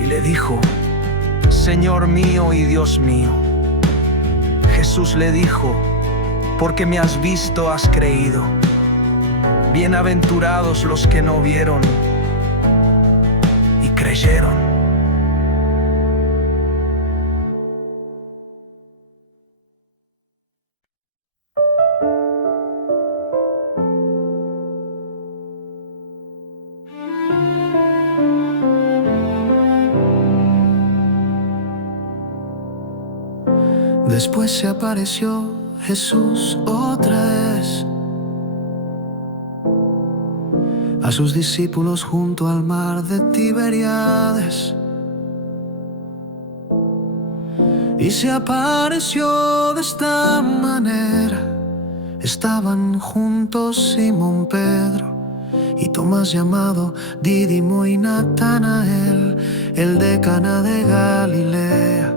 y le dijo: «Señor mío y Dios mío». Jesús le dijo: «Porque me has visto, has creído. Bienaventurados los que no vieron y creyeron». Después se apareció Jesús otra vez a sus discípulos junto al mar de Tiberíades. Y se apareció de esta manera. Estaban juntos Simón Pedro y Tomás llamado Dídimo y Natanael, el de Cana de Galilea,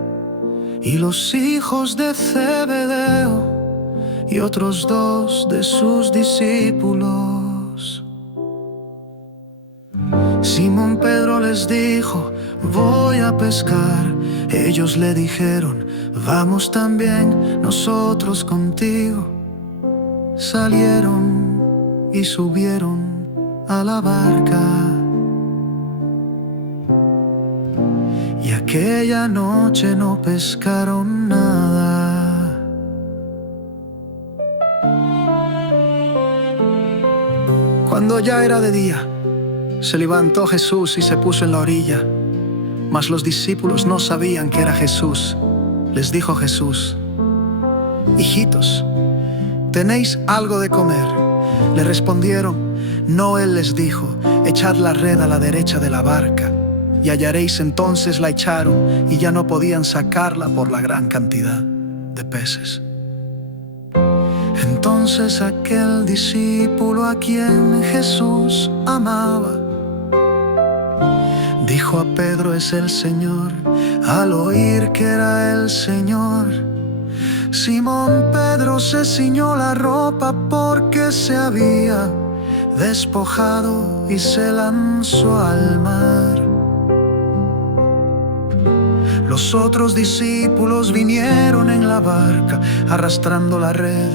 y los hijos de Zebedeo y otros dos de sus discípulos. Simón Pedro les dijo: voy a pescar. Ellos le dijeron: vamos también nosotros contigo. Salieron y subieron a la barca, y aquella noche no pescaron nada. Cuando ya era de día, se levantó Jesús y se puso en la orilla. Mas los discípulos no sabían que era Jesús. Les dijo Jesús: hijitos, ¿tenéis algo de comer? Le respondieron: no. Él les dijo: echad la red a la derecha de la barca, y hallaréis. Entonces la echaron, y ya no podían sacarla por la gran cantidad de peces. Entonces aquel discípulo a quien Jesús amaba dijo a Pedro: es el Señor. Al oír que era el Señor, Simón Pedro se ciñó la ropa porque se había despojado y se lanzó al mar. Los otros discípulos vinieron en la barca arrastrando la red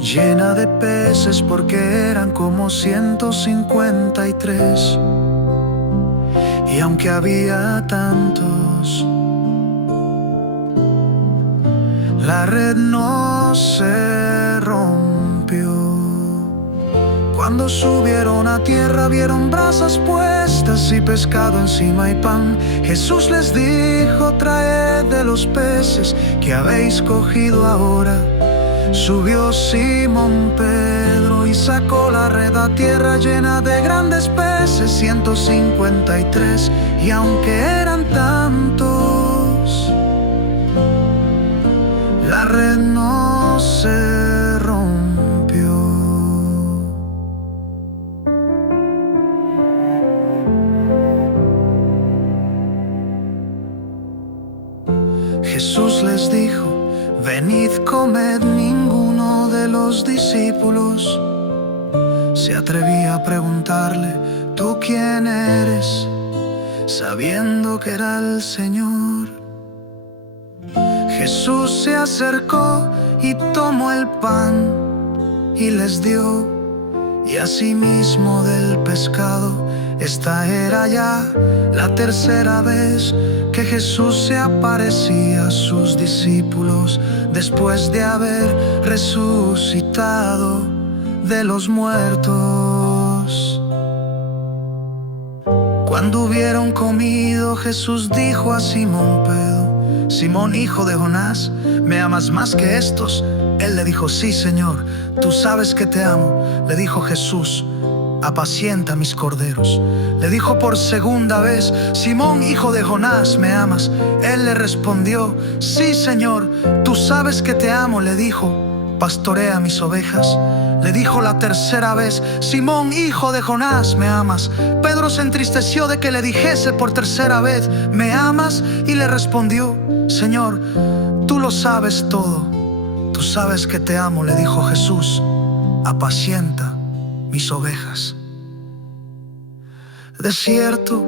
llena de peces, porque eran como 153. Y aunque había tantos, la red no se rompió. Cuando subieron a tierra vieron brasas puestas y pescado encima y pan. Jesús les dijo: traed de los peces que habéis cogido ahora. Subió Simón Pedro y sacó la red a tierra llena de grandes peces, 153. Y aunque eran tantos, la red no se rompió. Jesús les dijo: venid, comed. Ninguno de los discípulos se atrevía a preguntarle: ¿tú quién eres?, sabiendo que era el Señor. Jesús se acercó y tomó el pan y les dio, y asimismo del pescado. Esta era ya la tercera vez que Jesús se aparecía a sus discípulos después de haber resucitado de los muertos. Cuando hubieron comido, Jesús dijo a Simón Pedro: Simón, hijo de Jonás, ¿me amas más que estos? Él le dijo: sí, Señor, tú sabes que te amo. Le dijo Jesús: apacienta mis corderos. Le dijo por segunda vez: Simón, hijo de Jonás, ¿me amas? Él le respondió: sí, Señor, tú sabes que te amo. Le dijo: pastorea mis ovejas. Le dijo la tercera vez: Simón, hijo de Jonás, ¿me amas? Pedro se entristeció de que le dijese por tercera vez: ¿me amas? Y le respondió: Señor, tú lo sabes todo. Tú sabes que te amo. Le dijo Jesús: apacienta mis ovejas. De cierto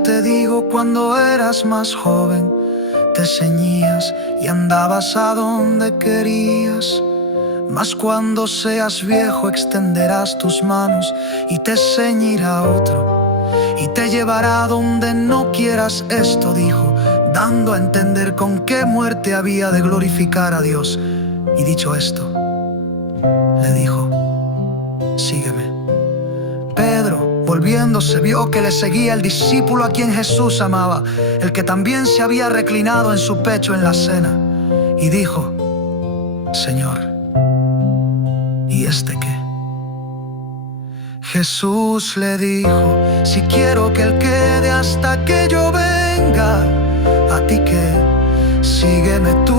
te digo, cuando eras más joven, te ceñías y andabas a donde querías. Mas cuando seas viejo extenderás tus manos y te ceñirá otro y te llevará donde no quieras. Esto dijo, dando a entender con qué muerte había de glorificar a Dios. Y dicho esto, le dijo: sígueme. Pedro, volviéndose, vio que le seguía el discípulo a quien Jesús amaba, el que también se había reclinado en su pecho en la cena. y dijo: Señor, ¿y este qué? Jesús le dijo: si quiero que él quede hasta que yo venga, a ti que sígueme tú.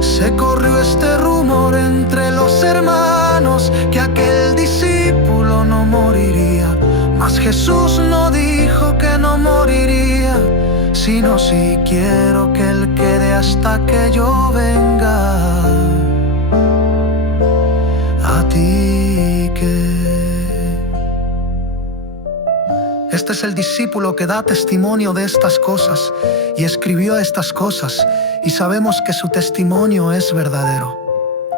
Se corrió este rumor entre los hermanos que aquel discípulo no moriría, mas Jesús no dijo que no moriría, sino si quiero que él quede hasta que yo venga, a ti que. Este es el discípulo que da testimonio de estas cosas y escribió estas cosas, y sabemos que su testimonio es verdadero.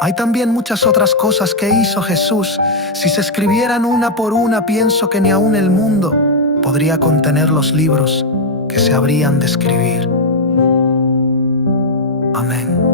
Hay también muchas otras cosas que hizo Jesús. Si se escribieran una por una, pienso que ni aún el mundo podría contener los libros que se habrían de escribir. Amén.